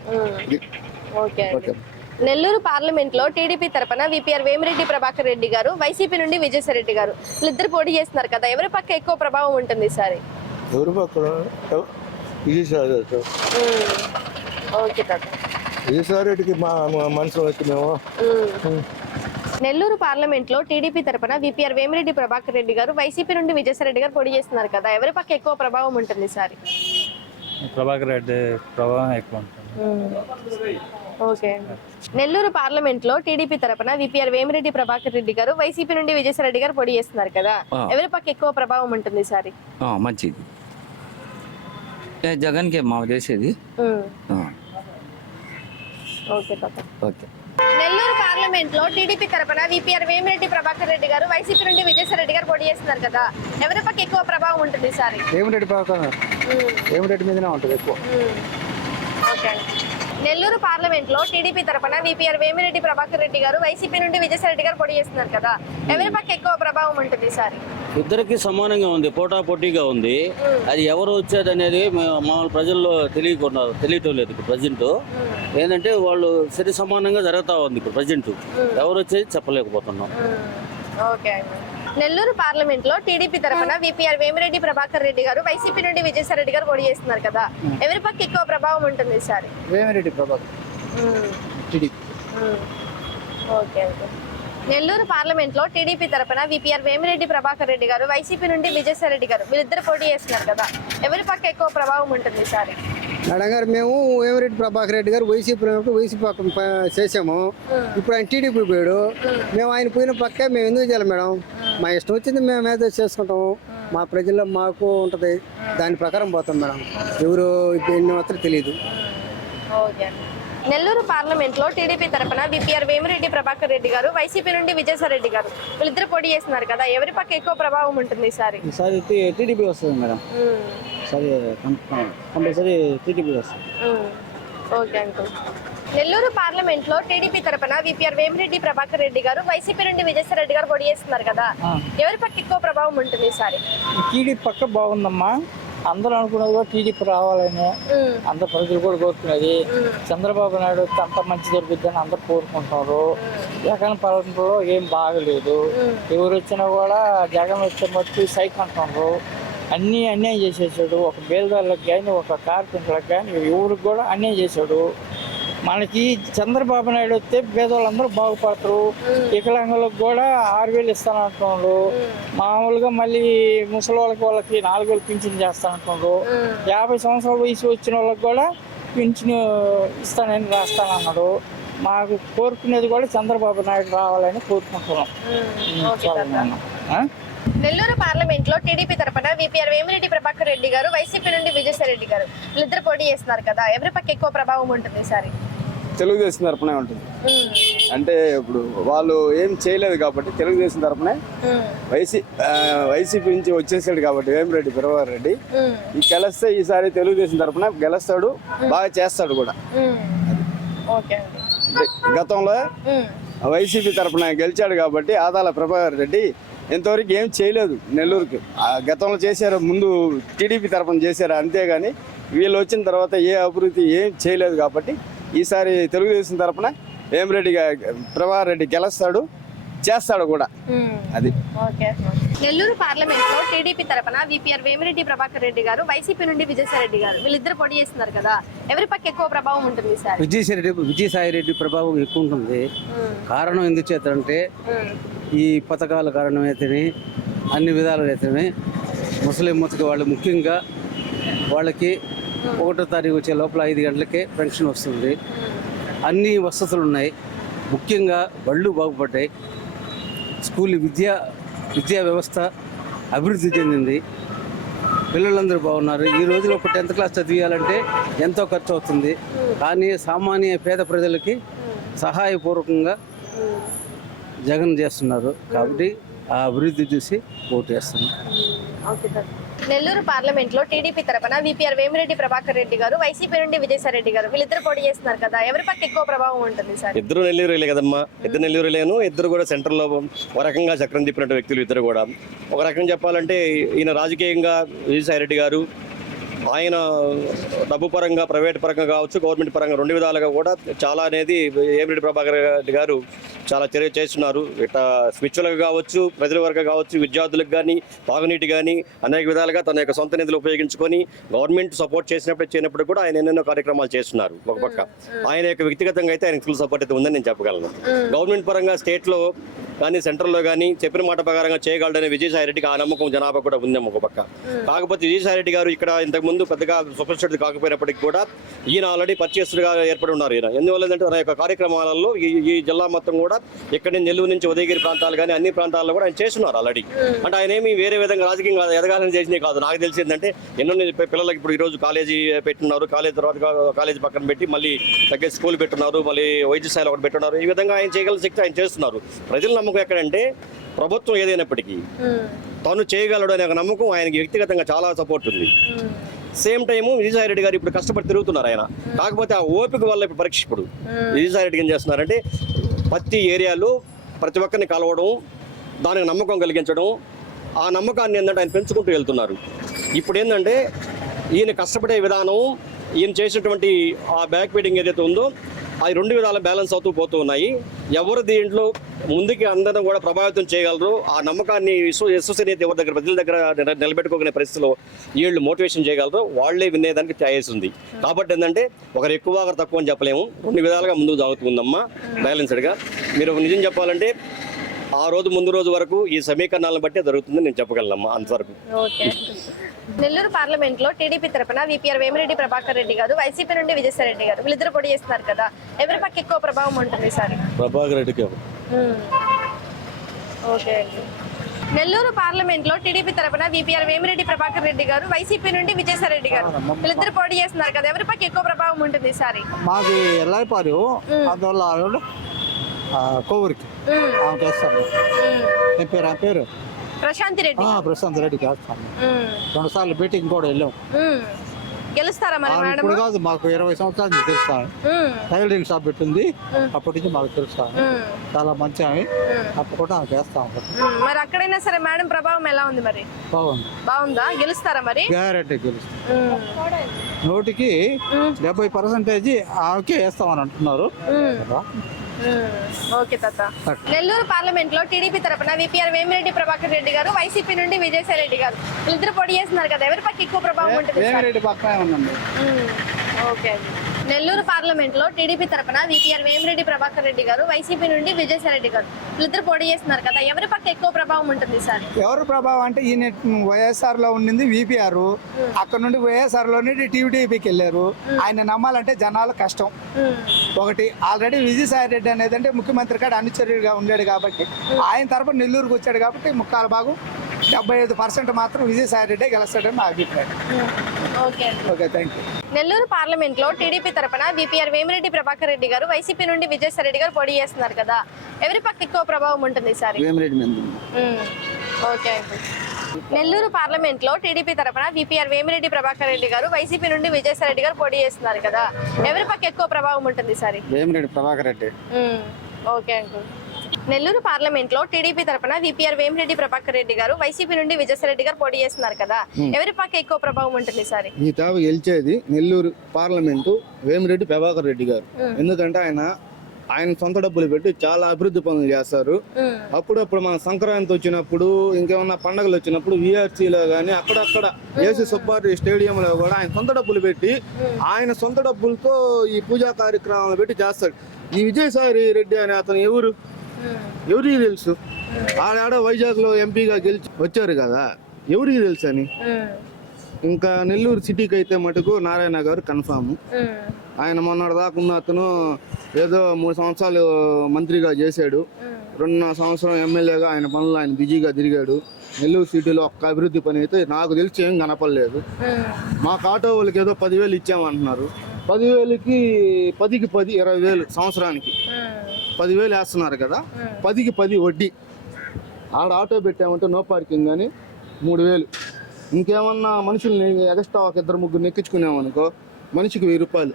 నెల్లూరు పార్లమెంట్ లో టీడీపీ తరపున విపిఆర్ వేమిరెడ్డి ప్రభాకర్ రెడ్డి గారు, వైసీపీ నుండి విజయసాయి రెడ్డి గారు వీళ్ళిద్దరు పోటీ చేస్తున్నారు కదా, ఎవరి పక్క ఎక్కువ ప్రభావం ఉంటుంది ఈసారి? ఎవరు పక్కన ఓకే తాత. విజయసాయి రెడ్డికి మా మనసులో వచ్చి మేము. నెల్లూరు పార్లమెంట్ లో టీడీపీ తరపున విపిఆర్ వేమిరెడ్డి ప్రభాకర్ రెడ్డి గారు, వైసీపీ నుండి విజయసాయి రెడ్డి గారు పోటీ చేస్తున్నారు కదా, ఎవరి పక్క ఎక్కువ ప్రభావం ఉంటుంది ఈసారి? ప్రభాకర్ రెడ్డి ప్రభావం ఎక్కువ ఉంటుంది. ఓకే. నెల్లూరు పార్లమెంట్ లో టీడీపీ తరపున విపిఆర్ వేమిరెడ్డి ప్రభాకర్ రెడ్డి గారు, వైసీపీ నుండి విజయసాయి రెడ్డి గారు పోటీ చేస్తున్నారు కదా, ఎవరి పక్క ఎక్కువ ప్రభావం ఉంటుంది ఈసారి? మంచిది, జగన్ కే మా చేసేది. ఓకే. నెల్లూరు పార్లమెంట్ పార్లమెంట్ లో టీడీపీ తరపున విపిఆర్ వేమిరెడ్డి ప్రభాకర్ రెడ్డి గారు, వైసీపీ నుండి విజయసాయి రెడ్డి గారు పోటీ చేస్తున్నారు కదా, ఎవరి పక్క ఎక్కువ ప్రభావం ఉంటుంది ఈసారి? వేమిరెడ్డి వేమిరెడ్డి మీదనే ఉంటుంది ఎక్కువ. ఓకే. నెల్లూరు పార్లమెంట్ లో టీడీపీ తరపున విపిఆర్ వేమిరెడ్డి ప్రభాకర్ రెడ్డి గారు, వైసీపీ నుండి విజయసాయి రెడ్డి గారు పోటీ చేస్తున్నారు కదా, ఎవరి పక్క ఎక్కువ ప్రభావం ఉంటుంది ఈసారి? ఇద్దరికి సమానంగా ఉంది, పోటాపోటీగా ఉంది. అది ఎవరు వచ్చేది అనేది మామూలు ప్రజల్లో తెలియటం లేదు. ఇప్పుడు ప్రజెంట్ ఏంటంటే వాళ్ళు సరి సమానంగా జరుగుతూ ఉంది. ఇప్పుడు ప్రజెంట్ ఎవరు వచ్చేది చెప్పలేకపోతున్నాం. ఓకే. నెల్లూరు పార్లమెంట్ లో టీడీపీ తరపున విపిఆర్ వేమిరెడ్డి ప్రభాకర్ రెడ్డి గారు, వైసీపీ నుండి విజయసాయి రెడ్డి గారు పోటీ చేస్తున్నారు కదా, ఎవరి పక్క ఎక్కువ ప్రభావం ఉంటుంది ఈసారి? Vemireddy Prabhakar TDP. Okay. Nellore parliament లో టీడీపీ తరపున విపిఆర్ వేమిరెడ్డి ప్రభాకర్ రెడ్డి గారు, వైసీపీ నుండి విజయసాయి రెడ్డి గారు, వీళ్ళిద్దరు పోటీ చేస్తున్నారు కదా, ఎవరి పక్క ఎక్కువ ప్రభావం ఉంటుంది ఈసారి? మేడం గారు, మేము వేమిరెడ్డి ప్రభాకర్ రెడ్డి గారు వైసీపీ పక్క చేసాము. ఇప్పుడు ఆయన టీడీపీ పోయాడు. మేము ఆయన పోయిన పక్కే మేము ఎందుకు చేయాలి మేడం? మా ఇష్టం వచ్చింది మేము ఏదో చేసుకుంటాము. మా ప్రజల్లో మాకు ఉంటుంది, దాని ప్రకారం పోతాం మేడం. ఎవరు ఎన్ని మాత్రం తెలియదు. ఓకే. నెల్లూరు పార్లమెంట్ లో టీడీపీ తరపున విపిఆర్ వేమిరెడ్డి ప్రభాకర్ రెడ్డి గారు, వైసీపీ నుండి విజయసాయి రెడ్డి గారు, వీళ్ళిద్దరు పోటీ చేస్తున్నారు కదా, ఎవరి పక్క ఎక్కువ ప్రభావం ఉంటుంది ఈసారి? ఈసారి టీడీపీ వస్తుంది మేడం. సరే, కంపల్సరీ టీడీపీ వస్తుంది. Okay uncle. నెల్లూరు పార్లమెంట్ లో టీడీపీ తరపున విపిఆర్ వేమిరెడ్డి ప్రభాకర్ రెడ్డి గారు, వైసీపీ నుండి విజయసాయి రెడ్డి గారు పోటీ చేస్తున్నారు కదా, ఎవరి పక్క ఎక్కువ ప్రభావం ఉంటుంది ఈసారి? టీడీపీ పక్క బాగుందమ్మా. అందరూ అనుకున్నది కూడా టీడీపీ రావాలని, అందరు ప్రజలు కూడా కోరుకునేది. చంద్రబాబు నాయుడు అంత మంచి దొరుకుతుందని అందరు కోరుకుంటున్నారు. జగన్ పాలనలో ఏం బాగలేదు. ఎవరు వచ్చినా కూడా జగన్ వచ్చే మట్టి సైక్ అంటున్నారు. అన్నీ అన్యాయం చేసేసాడు. ఒక బేల్దారులకు కానీ, ఒక కార్పెంటర్లకు కానీ, ఎవరికి కూడా అన్యాయం చేశాడు. మనకి చంద్రబాబు నాయుడు వస్తే పేదవాళ్ళందరూ బాగుపడతారు. వికలాంగులకు కూడా 6,000 ఇస్తానంటున్నారు. మామూలుగా మళ్ళీ ముసలి వాళ్ళకి 4,000 పింఛన్ చేస్తానంటున్నారు. 50 సంవత్సరాల వయసు వచ్చిన వాళ్ళకి కూడా పింఛన్ ఇస్తానని రాస్తానన్నాడు. మాకు కోరుకునేది కూడా చంద్రబాబు నాయుడు రావాలని కోరుకుంటున్నాం. నెల్లూరు పార్లమెంట్ లో టీడీపీ తరపున విపిఆర్ వేమిరెడ్డి ప్రభాకర్ రెడ్డి గారు, వైసీపీ నుండి విజయసాయి రెడ్డి గారు, వీళ్ళిద్దరు పోటీ చేస్తున్నారు కదా, ఎవరి పక్క ఎక్కువ ప్రభావం ఉంటుంది ఈసారి? తెలుగుదేశం తరపునే ఉంటుంది. అంటే ఇప్పుడు వాళ్ళు ఏం చేయలేదు కాబట్టి తెలుగుదేశం తరపునే. వైసీపీ నుంచి వచ్చేసాడు కాబట్టి వేమిరెడ్డి ప్రభాకర్ రెడ్డి ఈ గెలిస్తే ఈసారి తెలుగుదేశం తరపున గెలుస్తాడు, బాగా చేస్తాడు కూడా. గతంలో వైసీపీ తరపున గెలిచాడు కాబట్టి ఆదాల ప్రభాకర్ రెడ్డి ఇంతవరకు ఏం చేయలేదు నెల్లూరుకి. గతంలో చేశారు, ముందు టీడీపీ తరపున చేశారు, అంతేగాని వీళ్ళు వచ్చిన తర్వాత ఏ అభివృద్ధి ఏం చేయలేదు కాబట్టి ఈసారి తెలుగుదేశం తరపున వేమిరెడ్డి ప్రభాకర్ రెడ్డి గెలుస్తాడు, చేస్తాడు కూడా. అది. నెల్లూరు పార్లమెంట్ లో టీడీపీ తరపున విపిఆర్ వేమిరెడ్డి ప్రభాకర్ రెడ్డి గారు, వైసీపీ నుండి విజయసాయి రెడ్డి గారు, వీళ్ళిద్దరు పోటీ చేస్తున్నారు కదా, ఎవరి పక్క ఎక్కువ ప్రభావం ఉంటుంది సార్? విజయసాయి రెడ్డి ప్రభావం ఎక్కువ ఉంటుంది. కారణం ఎందుకు చేస్తారంటే ఈ పథకాల కారణం అయితేనే, అన్ని విధాలు అయితేనే ముస్లిం ముతక వాళ్ళు ముఖ్యంగా వాళ్ళకి 1వ తారీఖు వచ్చే లోపల 5 గంటలకే పెన్షన్ వస్తుంది. అన్ని వసతులు ఉన్నాయి. ముఖ్యంగా బళ్ళు బాగుపడ్డాయి. స్కూల్ విద్యా వ్యవస్థ అభివృద్ధి చెందింది. పిల్లలందరూ బాగున్నారు. ఈ రోజులో ఒక 10th క్లాస్ చదివేయాలంటే ఎంతో ఖర్చు అవుతుంది. కానీ సామాన్య పేద ప్రజలకి సహాయపూర్వకంగా జగన్ చేస్తున్నారు కాబట్టి ఆ అభివృద్ధి చూసి ఓటు వేస్తున్నాం. నెల్లూరు పార్లమెంట్ లో టీడీపీ తరపున విపిఆర్ వేమిరెడ్డి ప్రభాకర్ రెడ్డి గారు, వైసీపీ నుండి విజయసాయి రెడ్డి గారు, వీళ్ళిద్దరు పోటీ చేస్తున్నారు కదా, ఎవరి పక్క ఎక్కువ ప్రభావం ఉంటుంది సార్? ఇద్దరు నెల్లూరులే కదమ్మా. ఇద్దరు నెల్లూరులేను. ఇద్దరు కూడా సెంటర్లో ఒక రకంగా చక్రం తిప్పినట్టు వ్యక్తులు ఇద్దరు కూడా. ఒక రకంగా చెప్పాలంటే ఈయన రాజకీయంగా విజయసాయి రెడ్డి గారు ఆయన డబ్బు పరంగా, ప్రైవేట్ పరంగా కావచ్చు, గవర్నమెంట్ పరంగా 2 విధాలుగా కూడా చాలా అనేది వేమిరెడ్డి ప్రభాకర్ రెడ్డి గారు చాలా చర్య చేస్తున్నారు. ఇట్లా స్పిరిచువల్గా కావచ్చు, ప్రజల వరకు కావచ్చు, విద్యార్థులకు కానీ, తాగునీటి కానీ అనేక విధాలుగా తన యొక్క సొంత నిధులు ఉపయోగించుకొని గవర్నమెంట్ సపోర్ట్ చేయనప్పుడు కూడా ఆయన ఎన్నెన్నో కార్యక్రమాలు చేస్తున్నారు. ఒక పక్క ఆయన యొక్క వ్యక్తిగతంగా అయితే ఆయన ఫుల్ సపోర్ట్ అయితే ఉందని నేను చెప్పగలను. గవర్నమెంట్ పరంగా స్టేట్లో కానీ సెంట్రల్లో కానీ చెప్పిన మాట ప్రకారంగా చేయగలడనే విజయసాయి రెడ్డికి ఆ నమ్మకం జనాభా కూడా ఉందేమో ఒక పక్క. కాకపోతే విజయసాయి రెడ్డి గారు ఇక్కడ ఇంతకుముందు పెద్దగా సూపర్ స్టార్ కాకపోయినప్పటికీ కూడా ఈయన ఆల్రెడీ పర్చేస్గా ఏర్పడి ఉన్నారు. ఈయన ఎందువల్లంటే తన యొక్క కార్యక్రమాలలో ఈ జిల్లా మొత్తం కూడా ఇక్కడి నెల్లూరు నుంచి ఉదయగిరి ప్రాంతాలు కానీ అన్ని ప్రాంతాల్లో కూడా ఆయన చేస్తున్నారు ఆల్రెడీ. అంటే ఆయన ఏమి వేరే విధంగా రాజకీయంగా ఎదగాలని చేసినే కాదు. నాకు తెలిసిందంటే ఎన్నో పిల్లలకి ఇప్పుడు ఈరోజు కాలేజీ పెట్టున్నారు, కాలేజీ తర్వాత కాలేజీ పక్కన పెట్టి మళ్ళీ తగ్గ స్కూల్ పెట్టున్నారు, మళ్ళీ వైద్యశాల ఒకటి పెట్టున్నారు. ఈ విధంగా ఆయన చేయగల శక్తి ఆయన చేస్తున్నారు. ప్రజల నమ్మకం ఎక్కడంటే ప్రభుత్వం ఏదైనప్పటికీ తను చేయగలడు అనే ఒక నమ్మకం ఆయనకి వ్యక్తిగతంగా చాలా సపోర్ట్ ఉంది. సేమ్ టైము విజయసాయి రెడ్డి గారు ఇప్పుడు కష్టపడి తిరుగుతున్నారు ఆయన. కాకపోతే ఆ ఓపిక వల్ల ఇప్పుడు పరీక్ష ఇప్పుడు విజయసాయి రెడ్డి ఏం చేస్తున్నారంటే ప్రతి ఏరియాలో ప్రతి ఒక్కరిని కలవడం, దానికి నమ్మకం కలిగించడం, ఆ నమ్మకాన్ని ఏంటంటే ఆయన పెంచుకుంటూ వెళ్తున్నారు. ఇప్పుడు ఏంటంటే ఈయన కష్టపడే విధానం, ఈయన చేసినటువంటి ఆ బ్యాక్ బీటింగ్ ఏదైతే ఉందో అవి రెండు విధాలు బ్యాలెన్స్ అవుతూ పోతూ ఉన్నాయి. ఎవరు దీంట్లో ముందుకి అందరం కూడా ప్రభావితం చేయగలరు, ఆ నమ్మకాన్ని విశ్వసనీయత ఎవరి దగ్గర ప్రజల దగ్గర నిలబెట్టుకోగలిగే పరిస్థితిలో వీళ్ళు మోటివేషన్ చేయగలరు, వాళ్లే వినేదానికి ఛాయిస్ ఉంది. కాబట్టి ఏంటంటే ఒకరు ఎక్కువ ఒకరు తక్కువ అని చెప్పలేము, రెండు విధాలుగా ముందుకు సాగుతుందమ్మా బ్యాలెన్స్డ్గా. మీరు నిజం చెప్పాలంటే ఆ రోజు ముందు రోజు వరకు ఈ సమీకరణాలను బట్టే జరుగుతుందని నేను చెప్పగలనమ్మా అంతవరకు. నెల్లూరు పార్లమెంట్ లో టీడీపీ తరపున విపిఆర్ వేమిరెడ్డి ప్రభాకర్ రెడ్డి గారు, వైసీపీ నుండి విజయసాయి రెడ్డి గారు వీళ్ళిద్దరు పోటీ చేస్తున్నారు కదా, ఎవరి పక్క ఎక్కువ ప్రభావం ఉంటుంది సార్? ప్రభాకర్ రెడ్డికి. ఓకే అండి. నెల్లూరు పార్లమెంట్ లో టీడీపీ తరపున విపిఆర్ వేమిరెడ్డి ప్రభాకర్ రెడ్డి గారు, వైసీపీ నుండి విజయసాయి రెడ్డి గారు వీళ్ళిద్దరు పోటీ చేస్తున్నారు కదా, ఎవరి పక్క ఎక్కువ ప్రభావం ఉంటుంది సార్? మాది ఎల్లాయిపారు, అందువల్ల కోవూరికి చేస్తాను. పేరు ప్రశాంత్ రెడ్డి. ప్రశాంత్ రెడ్డికి వేస్తాను. 2 సార్లు మీటింగ్ కూడా వెళ్ళాం. గెలుస్తారా మరి మేడం? ఇప్పుడు కాదు, మాకు 20 సంవత్సరాల నుంచి తెలుస్తాను. టైలరింగ్ షాప్ పెట్టింది, అప్పటి నుంచి మాకు తెలుస్తాను. చాలా మంచి ఆమె, అప్పుడు కూడా చేస్తాం. మరి అక్కడైనా సరే మేడం ప్రభావం ఎలా ఉంది మరి? బాగుందా? గెలుస్తారా మరి? గ్యారెంటీ గెలుస్తాం. 100కి 70% ఆమెకే వేస్తామని అంటున్నారు. ఓకే తాత. నెల్లూరు పార్లమెంట్ లో టీడీపీ తరపున విపిఆర్ వేమిరెడ్డి ప్రభాకర్ రెడ్డి గారు, వైసీపీ నుండి విజయసాయి రెడ్డి గారు వీళ్ళిద్దరు పోటీ చేస్తున్నారు కదా, ఎవరి పక్క ఎక్కువ ప్రభావం ఉంటుంది? ఓకే అండి. నెల్లూరు పార్లమెంట్ లో టీడీపీ తరపున విపిఆర్ వేమిరెడ్డి ప్రభాకర్ రెడ్డి గారు, వైసీపీ నుండి విజయసాయి రెడ్డి గారు వీళ్ళిద్దరు పోటీ చేస్తున్నారు కదా, ఎవరి పక్క ఎక్కువ ప్రభావం ఉంటుంది సార్? ఎవరు ప్రభావం అంటే ఈయన వైఎస్ఆర్ లో ఉండింది విపిఆర్, అక్కడ నుండి వైఎస్ఆర్ లో నుండి టీడీపీకి వెళ్ళారు. ఆయన నమ్మాలంటే జనాలు కష్టం. ఒకటి ఆల్రెడీ విజయసాయి రెడ్డి అనేది అంటే ముఖ్యమంత్రి కాడ అనుచరుడిగా ఉండాడు కాబట్టి ఆయన తరపున నెల్లూరుకు వచ్చాడు కాబట్టి 75% మాత్రం విజయసాయి రెడ్డి గెలుస్తాడని నా అభిప్రాయం. Okay, thank you. Nellore parliament లో టీడీపీ తరపున విపిఆర్ వేమిరెడ్డి ప్రభాకర్ రెడ్డి గారు, వైసీపీ నుండి విజయసాయి రెడ్డి గారు పోటీ చేస్తున్నారు కదా, ఎవరి పక్క ఎక్కువ ప్రభావం ఉంటుంది సార్? ఓకే అండి. నెల్లూరు పార్లమెంట్ లో టీడీపీ తరపున విపిఆర్ వేమిరెడ్డి ప్రభాకర్ రెడ్డి గారు, వైసీపీ నుండి విజయసాయి రెడ్డి గారు పోటీ చేస్తున్నారు కదా, ఎవరి పక్క ఎక్కువ ప్రభావం ఉంటుంది సార్? వేమిరెడ్డి ప్రభాకర్ రెడ్డి. ఓకే అండి. నెల్లూరు పార్లమెంట్ లో టీడీపీ తరపున విపిఆర్ వేమిరెడ్డి ప్రభాకర్ రెడ్డి గారు, వైసీపీ నుండి విజయసాయి రెడ్డి గారు పోటీ చేస్తున్నారు కదా, ఎవరి పక్క ఎక్కువ ప్రభావం ఉంటుంది సార్? ఈ తావు గెలిచేది నెల్లూరు పార్లమెంటు వేమిరెడ్డి ప్రభాకర్ రెడ్డి గారు. ఎందుకంటే ఆయన సొంత డబ్బులు పెట్టి చాలా అభివృద్ధి పనులు చేస్తారు. అప్పుడప్పుడు మన సంక్రాంతి వచ్చినప్పుడు, ఇంకేమన్నా పండుగలు వచ్చినప్పుడు విఆర్సీలో కానీ అక్కడక్కడ ఏసీ సుబ్బారెడ్డి స్టేడియంలో కూడా ఆయన సొంత డబ్బులు పెట్టి ఆయన సొంత డబ్బులతో ఈ పూజా కార్యక్రమాలు పెట్టి చేస్తాడు. ఈ విజయసాయి రెడ్డి అనే అతను ఎవరికి తెలుసు? ఆడ వైజాగ్ లో ఎంపీగా గెలిచి వచ్చారు కదా, ఎవరికి తెలుసు అని. ఇంకా నెల్లూరు సిటీకి అయితే మటుకు నారాయణ గారు కన్ఫామ్. ఆయన మొన్నటి దాకా ఉన్న అతను ఏదో 3 సంవత్సరాలు మంత్రిగా చేశాడు, 2.5 సంవత్సరం ఎమ్మెల్యేగా ఆయన పనులు ఆయన బిజీగా తిరిగాడు. నెల్లూరు సిటీలో ఒక్క అభివృద్ధి పని అయితే నాకు తెలిసి ఏం కనపడలేదు. మాకు ఆటో వాళ్ళకి ఏదో 10,000 ఇచ్చామంటున్నారు. 10,000కి 10కి 10 20,000 సంవత్సరానికి 10,000 వేస్తున్నారు కదా, 10కి 10 వడ్డీ. ఆడ ఆటో పెట్టామంటే నో పార్కింగ్ కానీ 3,000. ఇంకేమన్నా మనుషుల్ని ఎక్స్ట్రా ఒక 2-3 ఎక్కించుకున్నామనుకో మనిషికి 1,000 రూపాయలు.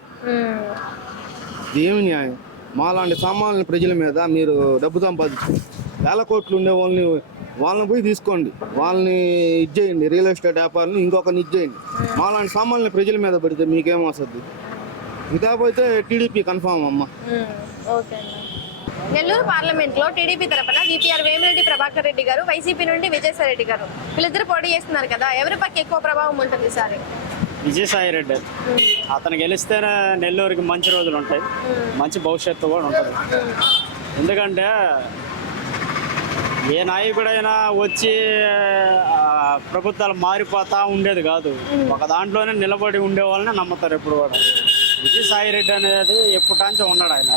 ఏమి న్యాయం? మాలాంటి సామాన్య ప్రజల మీద మీరు డబ్బు సంపాదించు. 1,000 కోట్లు ఉండే వాళ్ళని పోయి తీసుకోండి, వాళ్ళని ఇచ్చేయండి. రియల్ ఎస్టేట్ వ్యాపారాన్ని ఇంకొకరిని ఇచ్చేయండి. మాలాంటి సామాన్య ప్రజల మీద పడితే మీకేమొస్తుంది? ఇకపోతే టీడీపీ కన్ఫామ్ అమ్మ. నెల్లూరు పార్లమెంట్ లో టీడీపీ తరపున విపిఆర్ వేమిరెడ్డి ప్రభాకర్ రెడ్డి గారు, వైసీపీ నుండి విజయసాయి రెడ్డి గారు వీళ్ళిద్దరు పోటీ చేస్తున్నారు కదా, ఎవరి పక్క ఎక్కువ ప్రభావం ఉంటుంది సార్? విజయసాయి రెడ్డి. అతను గెలిస్తేనే నెల్లూరుకి మంచి రోజులు ఉంటాయి, మంచి భవిష్యత్తు కూడా ఉంటుంది. ఎందుకంటే ఏ నాయకుడైనా వచ్చి ప్రభుత్వాలు మారిపోతా ఉండేది కాదు. ఒక దాంట్లోనే నిలబడి ఉండే వాళ్ళని నమ్ముతారు ఎప్పుడు కూడా. విజయసాయి రెడ్డి అనేది ఎప్పుటాంచో ఉన్నాడు ఆయన,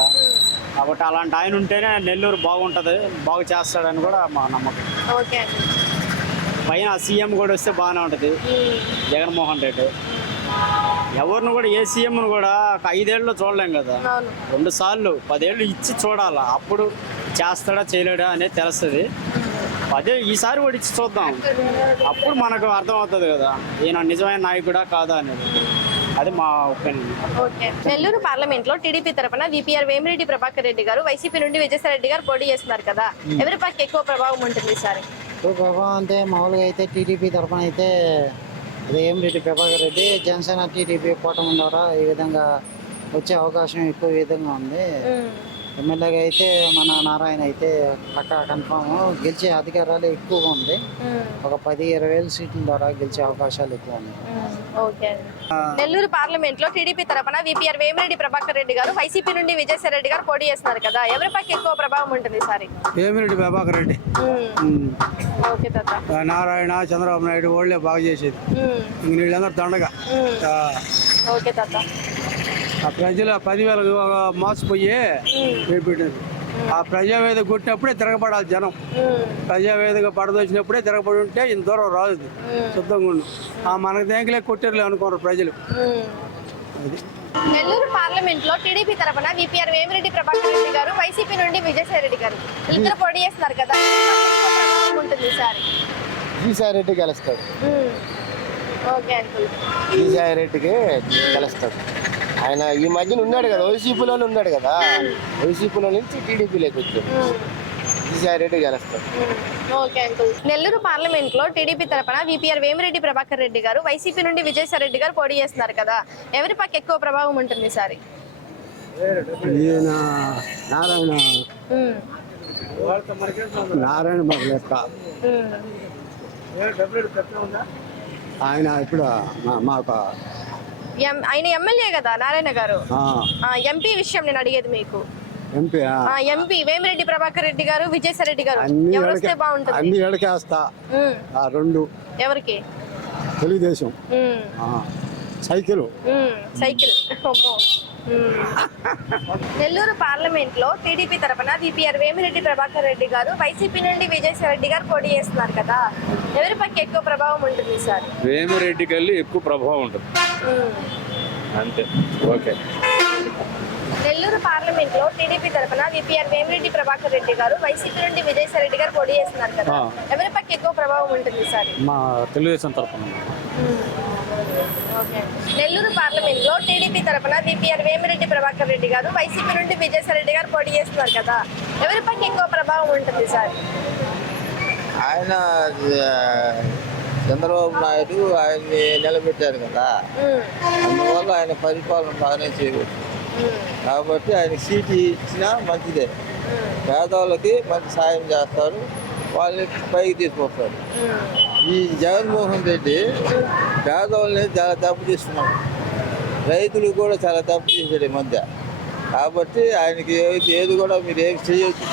కాబట్టి అలాంటి ఆయన ఉంటేనే నెల్లూరు బాగుంటుంది, బాగు చేస్తాడని కూడా మా నమ్మకం. పైన సీఎం కూడా వస్తే బాగానే ఉంటుంది. జగన్మోహన్ రెడ్డి ఎవరిని కూడా, ఏ సీఎంను కూడా 5 ఏళ్ళలో చూడలేం కదా, 2 సార్లు 10 ఏళ్ళు ఇచ్చి చూడాలా, అప్పుడు చేస్తాడా చేయలేడా అనేది తెలుస్తుంది. అదే ఈసారి కూడా ఇచ్చి చూద్దాం, అప్పుడు మనకు అర్థమవుతుంది కదా ఈయన నిజమైన నాయకుడా కాదా అనేది. అది మా ఒపీనియన్. నెల్లూరు పార్లమెంట్ లో టీడీపీ తరపున విపిఆర్ వేమిరెడ్డి ప్రభాకర్ రెడ్డి గారు, వైసీపీ నుండి విజయసాయి రెడ్డి గారు పోటీ చేస్తున్నారు కదా, ఎవరి పక్క ఎక్కువ ప్రభావం ఉంటుంది ఈసారి? ప్రభావం అంటే మామూలుగా అయితే టీడీపీ తరఫున అయితే వేమిరెడ్డి ప్రభాకర్ రెడ్డి, జనసేన టీడీపీ కూటమి ద్వారా ఈ విధంగా వచ్చే అవకాశం ఎక్కువ విధంగా ఉంది. ఎమ్మెల్యేగా అయితే మన నారాయణ అయితే పక్కా కన్ఫామ్ గెలిచే అధికారాలు ఎక్కువగా ఉంది. ఒక 10-20 సీట్ల ద్వారా గెలిచే అవకాశాలు ఎక్కువ ఉన్నాయి. నెల్లూరు పార్లమెంట్ లో టీడీపీ తరపున విపిఆర్ వేమిరెడ్డి ప్రభాకర్ రెడ్డి గారు, వైసీపీ నుండి విజయసాయి రెడ్డి గారు పోటీ చేస్తున్నారు కదా, ఎవరి పక్క ఎక్కువ ప్రభావం ఉంటుంది ఈసారి? వేమిరెడ్డి ప్రభాకర్ రెడ్డి. ఓకే తాత. నారాయణ, చంద్రబాబు నాయుడు వాళ్ళే బాగా చేసేది, వీళ్ళందరూ దండగా. ఓకే తాత. ఆ ప్రజలు 10,000 మోసపోయి పెట్టారు. ఆ ప్రజావేదిక కొట్టినప్పుడే తిరగబడాలి జనం. ప్రజావేదిక పడదొచ్చినప్పుడే తిరగబడి ఉంటే ఇంత దూరం రాదు, శుద్ధంగా ఉండు. మనకు దేంకలే కొట్టారులే అనుకోరు ప్రజలు. నెల్లూరు పార్లమెంట్ లో టీడీపీ తరపున విపిఆర్ వేమిరెడ్డి ప్రభాకర్ రెడ్డి గారు, వైసీపీ నుండి విజయసాయి రెడ్డి గారు ఇద్దరు పోటీ చేస్తున్నారు కదా, ఉంటుంది ఈసారి? విజయసాయి రెడ్డి గెలుస్తాడు. Okay uncle. విజయసాయి రెడ్డికి గెలుస్తాడు. ఆయన ఈ మధ్యన ఉన్నాడు కదా, వైసీపీలోనే ఉన్నాడు కదా, వైసీపీలో నుంచి టీడీపీలోకి వచ్చాడు. విజయసాయి రెడ్డి గెలుస్తాడు. Okay uncle. నెల్లూరు పార్లమెంట్ లో టీడీపీ తరపున విపిఆర్ వేమిరెడ్డి ప్రభాకర్ రెడ్డి గారు, వైసీపీ నుండి విజయసాయి రెడ్డి గారు పోటీ చేస్తున్నారు కదా, ఎవరి పక్క ఎక్కువ ప్రభావం ఉంటుంది ఈసారి? నారాయణ బాబు లెక్క ఆయన ఇప్పుడు మాకు ఆయన ఎమ్మెల్యే కదా నారాయణ గారు. ఎంపీ విషయం నేను అడిగేది మీకు. ఎంపీ వేమిరెడ్డి ప్రభాకర్ రెడ్డి గారు, విజయసాయి రెడ్డి గారు ఎవరు వస్తే బాగుంటుంది? అన్ని ఎడకేస్తా. ఎవరికి? తెలుగుదేశం. సైకిల్. నెల్లూరు పార్లమెంట్ లో టీడీపీ తరపున విపిఆర్ వేమిరెడ్డి ప్రభాకర్ రెడ్డి గారు, వైసీపీ నుండి విజయసాయి రెడ్డి గారు పోటీ చేస్తున్నారు కదా, ఎవరి పక్క ఎక్కువ ప్రభావం ఉంటుంది సార్? వేమిరెడ్డి కల్లి ఎక్కువ ప్రభావం ఉంటుంది అంతే. ఓకే. నెల్లూరు పార్లమెంట్ లో టీడీపీ తరపున విపిఆర్ వేమిరెడ్డి ప్రభాకర్ రెడ్డి గారు, వైసీపీ నుండి విజయసాయి రెడ్డి గారు పోటీ చేస్తున్నారు కదా, ఎవరి పక్క ఎక్కువ ప్రభావం ఉంటుంది సార్? మా తెలుగుదేశం తరపున. నెల్లూరు పార్లమెంట్ లో టీడీపీ తరపున విపిఆర్ వేమిరెడ్డి ప్రభాకర్ రెడ్డి గారు, వైసీపీ నుండి విజయసాయి రెడ్డి గారు పోటీ చేస్తున్నారు కదా, ఎవరి పక్క ఎక్కువ ప్రభావం ఉంటుంది సార్? ఆయన చంద్రబాబు నాయుడు ఆయన్ని నిలబెట్టారు కదా, అందువల్ల ఆయన పరిపాలన బాగానే చేయవచ్చు. కాబట్టి ఆయన సీటు ఇచ్చినా మంచిదే. పేదవాళ్ళకి మంచి సాయం చేస్తారు, వాళ్ళని పైకి తీసుకొస్తారు. ఈ జగన్మోహన్ రెడ్డి పేదవాళ్ళని చాలా దెబ్బతీస్తున్నాడు, రైతులు కూడా చాలా దెబ్బతీసాడు ఈ మధ్య. కాబట్టి ఆయనకి ఏది కూడా మీరు ఏమి చేయొచ్చు.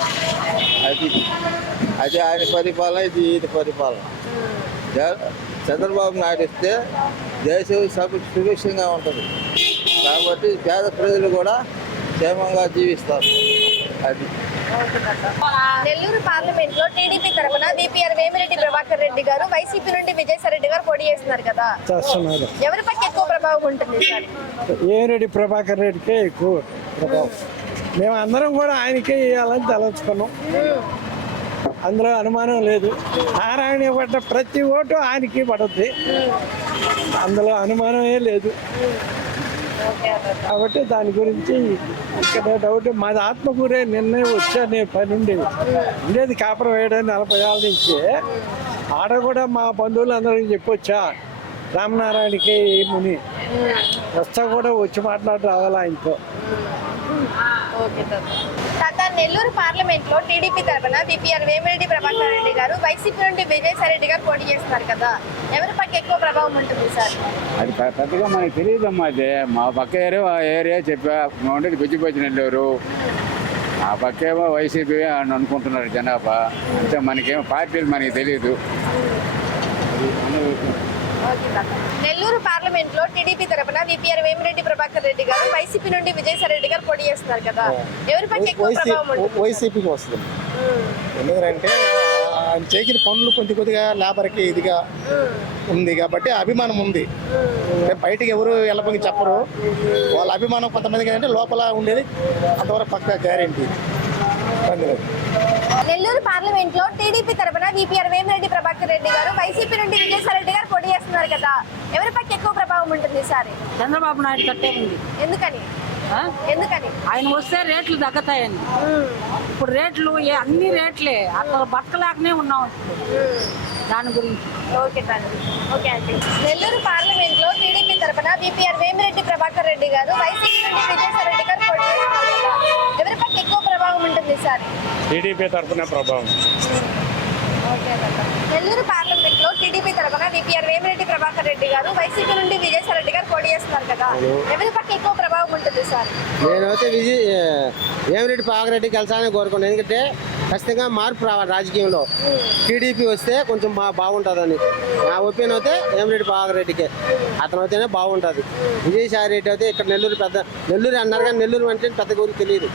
అది ఆయన పరిపాలన, ఇది ఈయన పరిపాలన. చంద్రబాబు నాయుడు ఇస్తే దేశం సుభిక్షంగా ఉంటుంది. కాబట్టి పేద ప్రజలు కూడా క్షేమంగా జీవిస్తారు. అది నెల్లూరు పార్లమెంట్ లో టీడీపీ తరపున విపిఆర్ వేమిరెడ్డి ప్రభాకర్ రెడ్డి గారు, వైసీపీ నుండి విజయసాయి రెడ్డి గారు పోటీ చేస్తున్నారు కదా, ఎవరి పక్క ఎక్కువ ప్రభావం ఉంటుంది సార్? వేమిరెడ్డి ప్రభాకర్ రెడ్డికే ఎక్కువ ప్రభావం. మేము అందరం కూడా ఆయనకే వేయాలని తలంచుకున్నాం, అందులో అనుమానం లేదు. నారాయణ పడ్డ ప్రతి ఓటు ఆయనకి పడుద్ది, అందులో అనుమానమే లేదు. కాబట్టి దాని గురించి ఇక్కడ డౌట్. మాది ఆత్మకూరే, నిన్నే వచ్చా నేను పని ఉండేది కాపురం వేయడానికి 40 ఏళ్ళ నుంచి. ఆడ కూడా మా బంధువులు అందరికీ చెప్పొచ్చా రామనారాయణకి ఏమని, వస్తా కూడా వచ్చి మాట్లాడి రావాలి ఆయనతో. నెల్లూరు పార్లమెంట్ లో టీడీపీ తరపున విపిఆర్ వేమిరెడ్డి ప్రభాకర్ రెడ్డి గారు, వైసీపీ నుండి విజయసాయి రెడ్డి గారు పోటీ చేస్తున్నారు కదా, ఎవరి పక్క ఎక్కువ ప్రభావం ఉంటుంది సార్? అది పెద్దగా మనకు తెలియదమ్మా. అదే మా పక్క ఏరియా చెప్పా, ఉండేది గుజ్జిపోచ్చి నెల్లూరు. ఆ పక్కేమో వైసీపీ అని అనుకుంటున్నారు జనాభా. అంటే మనకేమో పార్టీలు మనకి తెలియదు. నెల్లూరు పార్లమెంట్ లో టీడీపీ తరపున విపిఆర్ వేమిరెడ్డి ప్రభాకర్ రెడ్డి గారు, వైసీపీ నుండి విజయసాయి రెడ్డి గారు పోటీ చేస్తున్నారు కదా, ఎవరిపై ఎక్కువ ప్రభావం ఉంటుంది? వైసీపీకి వస్తుంది. ఎందుకంటే ఆయన చేసిన పనులు కొద్దిగా లేబర్కి ఇదిగా ఉంది కాబట్టి అభిమానం ఉంది. బయటికి ఎవరు వెళ్ళపకి చెప్పరు. వాళ్ళ అభిమానం కొంతమందికి అంటే లోపల ఉండేది అంతవరకు పక్కా గ్యారెంటీ. నెల్లూరు పార్లమెంట్ లో టీడీపీ తరపున విపిఆర్ వేమిరెడ్డి ప్రభాకర్ రెడ్డి గారు, వైసీపీ నుండి విజయసాయి రెడ్డి గారు పోటీ చేస్తున్నారు కదా, ఎవరిపై ఎక్కువ ప్రభావం ఉంటుంది సార్? చంద్రబాబు నాయుడు కట్టే ఉంది. ఎందుకని? ఆయన వస్తే రేట్లు తగ్గుతాయని. ఇప్పుడు రేట్లు అన్ని రేట్లే, అసలు బతకలేకనే ఉన్నాం దాని గురించి. ఓకే అండి. నెల్లూరు పార్లమెంట్ లో టీడీపీ తరపున విపిఆర్ వేమిరెడ్డి ప్రభాకర్ రెడ్డి గారు, వైసీపీ నుండి విజయసాయి రెడ్డి గారు పోటీ చేస్తున్నారు కదా, ఎవరిపై ఎక్కువ ప్రభావం ఉంటుంది సార్? టీడీపీ తరఫున ప్రభావం. నెల్లూరు పార్లమెంట్ లో టీడీపీ తరపున విపిఆర్ వేమిరెడ్డి ప్రభాకర్ రెడ్డి గారు, వైసీపీ నుండి విజయసాయి రెడ్డి గారు పోటీ చేస్తున్నారు కదా, ఎవరి పక్క ఎక్కువ ప్రభావం ఉంటుంది సార్? నేనైతే వేమిరెడ్డి ప్రభాకర్ రెడ్డి గెలిచాలని కోరుకున్నాను. ఎందుకంటే ఖచ్చితంగా మార్పు రావాలి రాజకీయంలో. టీడీపీ వస్తే కొంచెం బాగుంటుందని నా ఒపీనియన్ అయితే వేమిరెడ్డి ప్రభాకర్ రెడ్డికే. అతను అయితేనే బాగుంటుంది. విజయసాయి రెడ్డి అయితే ఇక్కడ నెల్లూరు అన్నారు కానీ నెల్లూరు అంటే పెద్ద గురించి తెలియదు.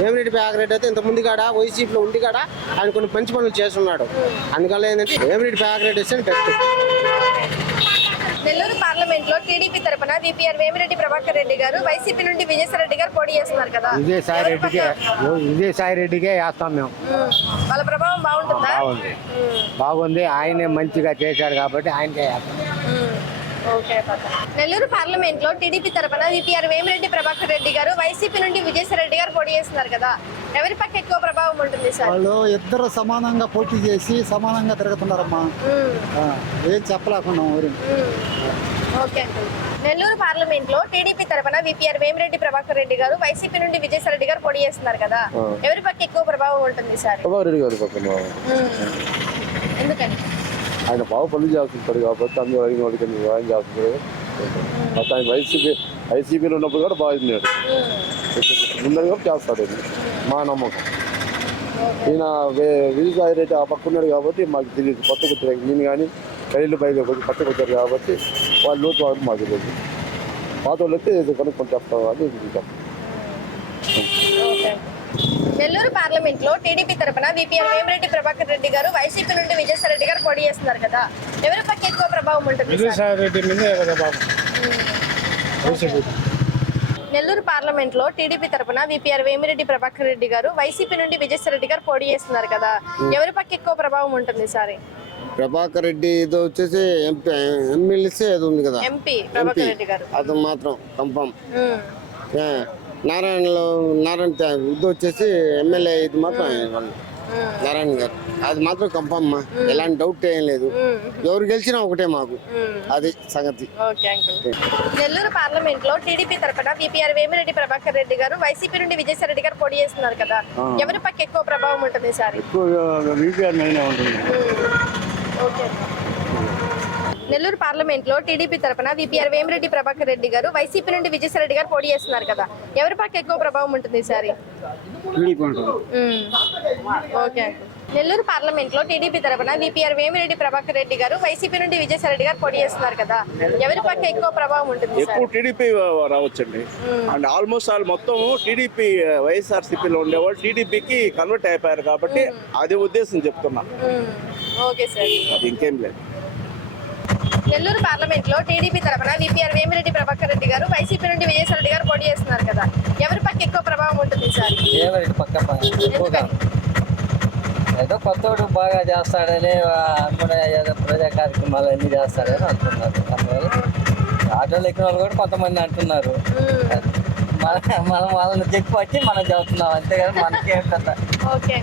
వేమిరెడ్డి ప్రభాకర్ రెడ్డి అయితే ఇంత ముందు కాడ వైసీపీలో ఉండి కాడ ఆయన కొన్ని మంచి పనులు చేస్తున్నాడు. అందువల్ల ఏంటంటే వేమిరెడ్డి ప్రభాకర్ రెడ్డి వస్తే బెస్ట్. నెల్లూరు పార్లమెంట్ లో టీడీపీ తరపున విపిఆర్ వేమిరెడ్డి ప్రభాకర్ రెడ్డి గారు, వైసీపీ నుండి విజయసాయి రెడ్డి గారు పోటీ చేస్తున్నారు కదా, విజయసాయి రెడ్డికే వేస్తాం మేము. వాళ్ళ ప్రభావం బాగుంటుందా? బాగుంది. ఆయనే మంచిగా చేశాడు కాబట్టి ఆయనకే వేస్తాం. నెల్లూరు పార్లమెంట్ లో టీడీపీ తరపున విపిఆర్ వేమిరెడ్డి ప్రభాకర్ రెడ్డి గారు, వైసీపీ నుండి విజయసాయి రెడ్డి గారు పోటీ చేస్తున్నారు కదా, ఎవరి పక్క ఎక్కువ ప్రభావం ఉంటుంది సార్? వాళ్ళు ఇద్దరు సమానంగా పోటీ చేసి సమానంగా తిరుగుతున్నారమ్మా. ఏం చెప్పలేకున్నాం. ఓకే. నెల్లూరు పార్లమెంట్ లో టీడీపీ తరపున విపిఆర్ వేమిరెడ్డి ప్రభాకర్ రెడ్డి గారు, వైసీపీ నుండి విజయసాయి రెడ్డి గారు పోటీ చేస్తున్నారు కదా, ఎవరి పక్క ఎక్కువ ప్రభావం ఉంటుంది సార్? ఎందుకని? ఆయన బాగా పనులు చేస్తుంటాడు కాబట్టి అందరూ అడిగిన వాడికి న్యాయం చేస్తున్నాడు. మొత్తం ఆయన వైసీపీలో ఉన్నప్పుడు కూడా బాగా ఉన్నాడు. ముందర కూడా చేస్తాడు. మా నమ్మకం. ఈయన విజయసాయి రెడ్డి ఆ పక్క ఉన్నాడు కాబట్టి మాకు తెలియదు. కొత్త కొత్త నేను కానీ రైళ్ళు బయట కొత్త కొట్టారు కాబట్టి వాళ్ళు లోటు వాళ్ళకి మాకు తెలియదు. పాత వాళ్ళు అయితే కనుక్కొని చెప్తాం అని చెప్తాం. నెల్లూరు పార్లమెంట్ లో టీడీపీ తరపున విపిఆర్ వేమిరెడ్డి ప్రభాకర్ రెడ్డి గారు, వైసీపీ నుండి విజయసాయి రెడ్డి గారు పోటీ చేస్తున్నారు కదా, ఎవరి పక్క ఎక్కువ ప్రభావం ఉంటుంది? విజయసాయి రెడ్డి మీద ప్రభావం. నెల్లూరు పార్లమెంట్ లో టీడీపీ తరపున విపిఆర్ వేమిరెడ్డి ప్రభాకర్ రెడ్డి గారు, వైసీపీ నుండి విజయసాయి రెడ్డి గారు పోటీ చేస్తున్నారు కదా, ఎవరి పక్క ఎక్కువ ప్రభావం ఉంటుంది సార్? ప్రభాకర్ రెడ్డి ఇది వచ్చేసి ఎమ్మెల్సీ అది ఉంది కదా, ఎంపీ ప్రభాకర్ రెడ్డి గారు, అది మాత్రం కన్ఫర్మ్. నారాయణ ఇది వచ్చేసి ఎమ్మెల్యే ఇది మాత్రం నారాయణ గారు, అది మాత్రం కన్ఫర్మ్. ఎలాంటి డౌట్ ఏం లేదు. ఎవరు గెలిచినా ఒకటే మాకు, అది సంగతి. నెల్లూరు పార్లమెంట్ లో టీడీపీ తరపున విపిఆర్ వేమిరెడ్డి ప్రభాకర్ రెడ్డి గారు, వైసీపీ నుండి విజయసాయి రెడ్డి గారు పోటీ చేస్తున్నారు కదా, ఎవరి పక్క ఎక్కువ ప్రభావం ఉంటుంది సార్? నెల్లూరు పార్లమెంట్ లో టీడీపీ తరపున విపిఆర్ వేమిరెడ్డి ప్రభాకర్ రెడ్డి గారు, వైసీపీ నుండి విజయసాయి రెడ్డి గారు పోటీ చేస్తున్నారు కదా, ఎవరి పక్క ఎక్కువ ప్రభావం ఉంటుంది సార్? ఓకే. నెల్లూరు పార్లమెంట్ లో టీడీపీ తరపున విపిఆర్ వేమిరెడ్డి ప్రభాకర్ రెడ్డి గారు, వైసీపీ నుండి విజయసాయి రెడ్డి గారు పోటీ చేస్తున్నారు కదా, ఎవరి పక్క ఎక్కువ ప్రభావం ఉంటుంది? ఎక్కువ టీడీపీ రావచ్చండి. అండ్ ఆల్మోస్ట్ మొత్తం టీడీపీ వైఎస్ఆర్సీపీలో ఉండేవాళ్ళు టీడీపీకి కన్వర్ట్ అయిపోయారు కాబట్టి అదే ఉద్దేశం చెప్తున్నా. ఓకే సార్, అది ఇంకేం లేదు. నెల్లూరు పార్లమెంట్ లో టీడీపీ తరపున విపిఆర్ వేమిరెడ్డి ప్రభాకర్ రెడ్డి గారు, వైసీపీ నుండి విజయసాయి రెడ్డి గారు పోటీ చేస్తున్నారు కదా, ఎవరి పక్క ఎక్కువ ప్రభావం ఉంటుంది సార్? ఏదో కొత్తోడు బాగా చేస్తాడని అనుకునే ఏదో ప్రజా కార్యక్రమాలు అన్ని చేస్తాడని అంటున్నారు. అందువల్ల ఆటోలు ఎక్కిన వాళ్ళు కూడా కొంతమంది అంటున్నారు. మనం వాళ్ళని చెప్పి వచ్చి మనం చెబుతున్నాం అంతేగాని మనకేం కదా. ఓకే.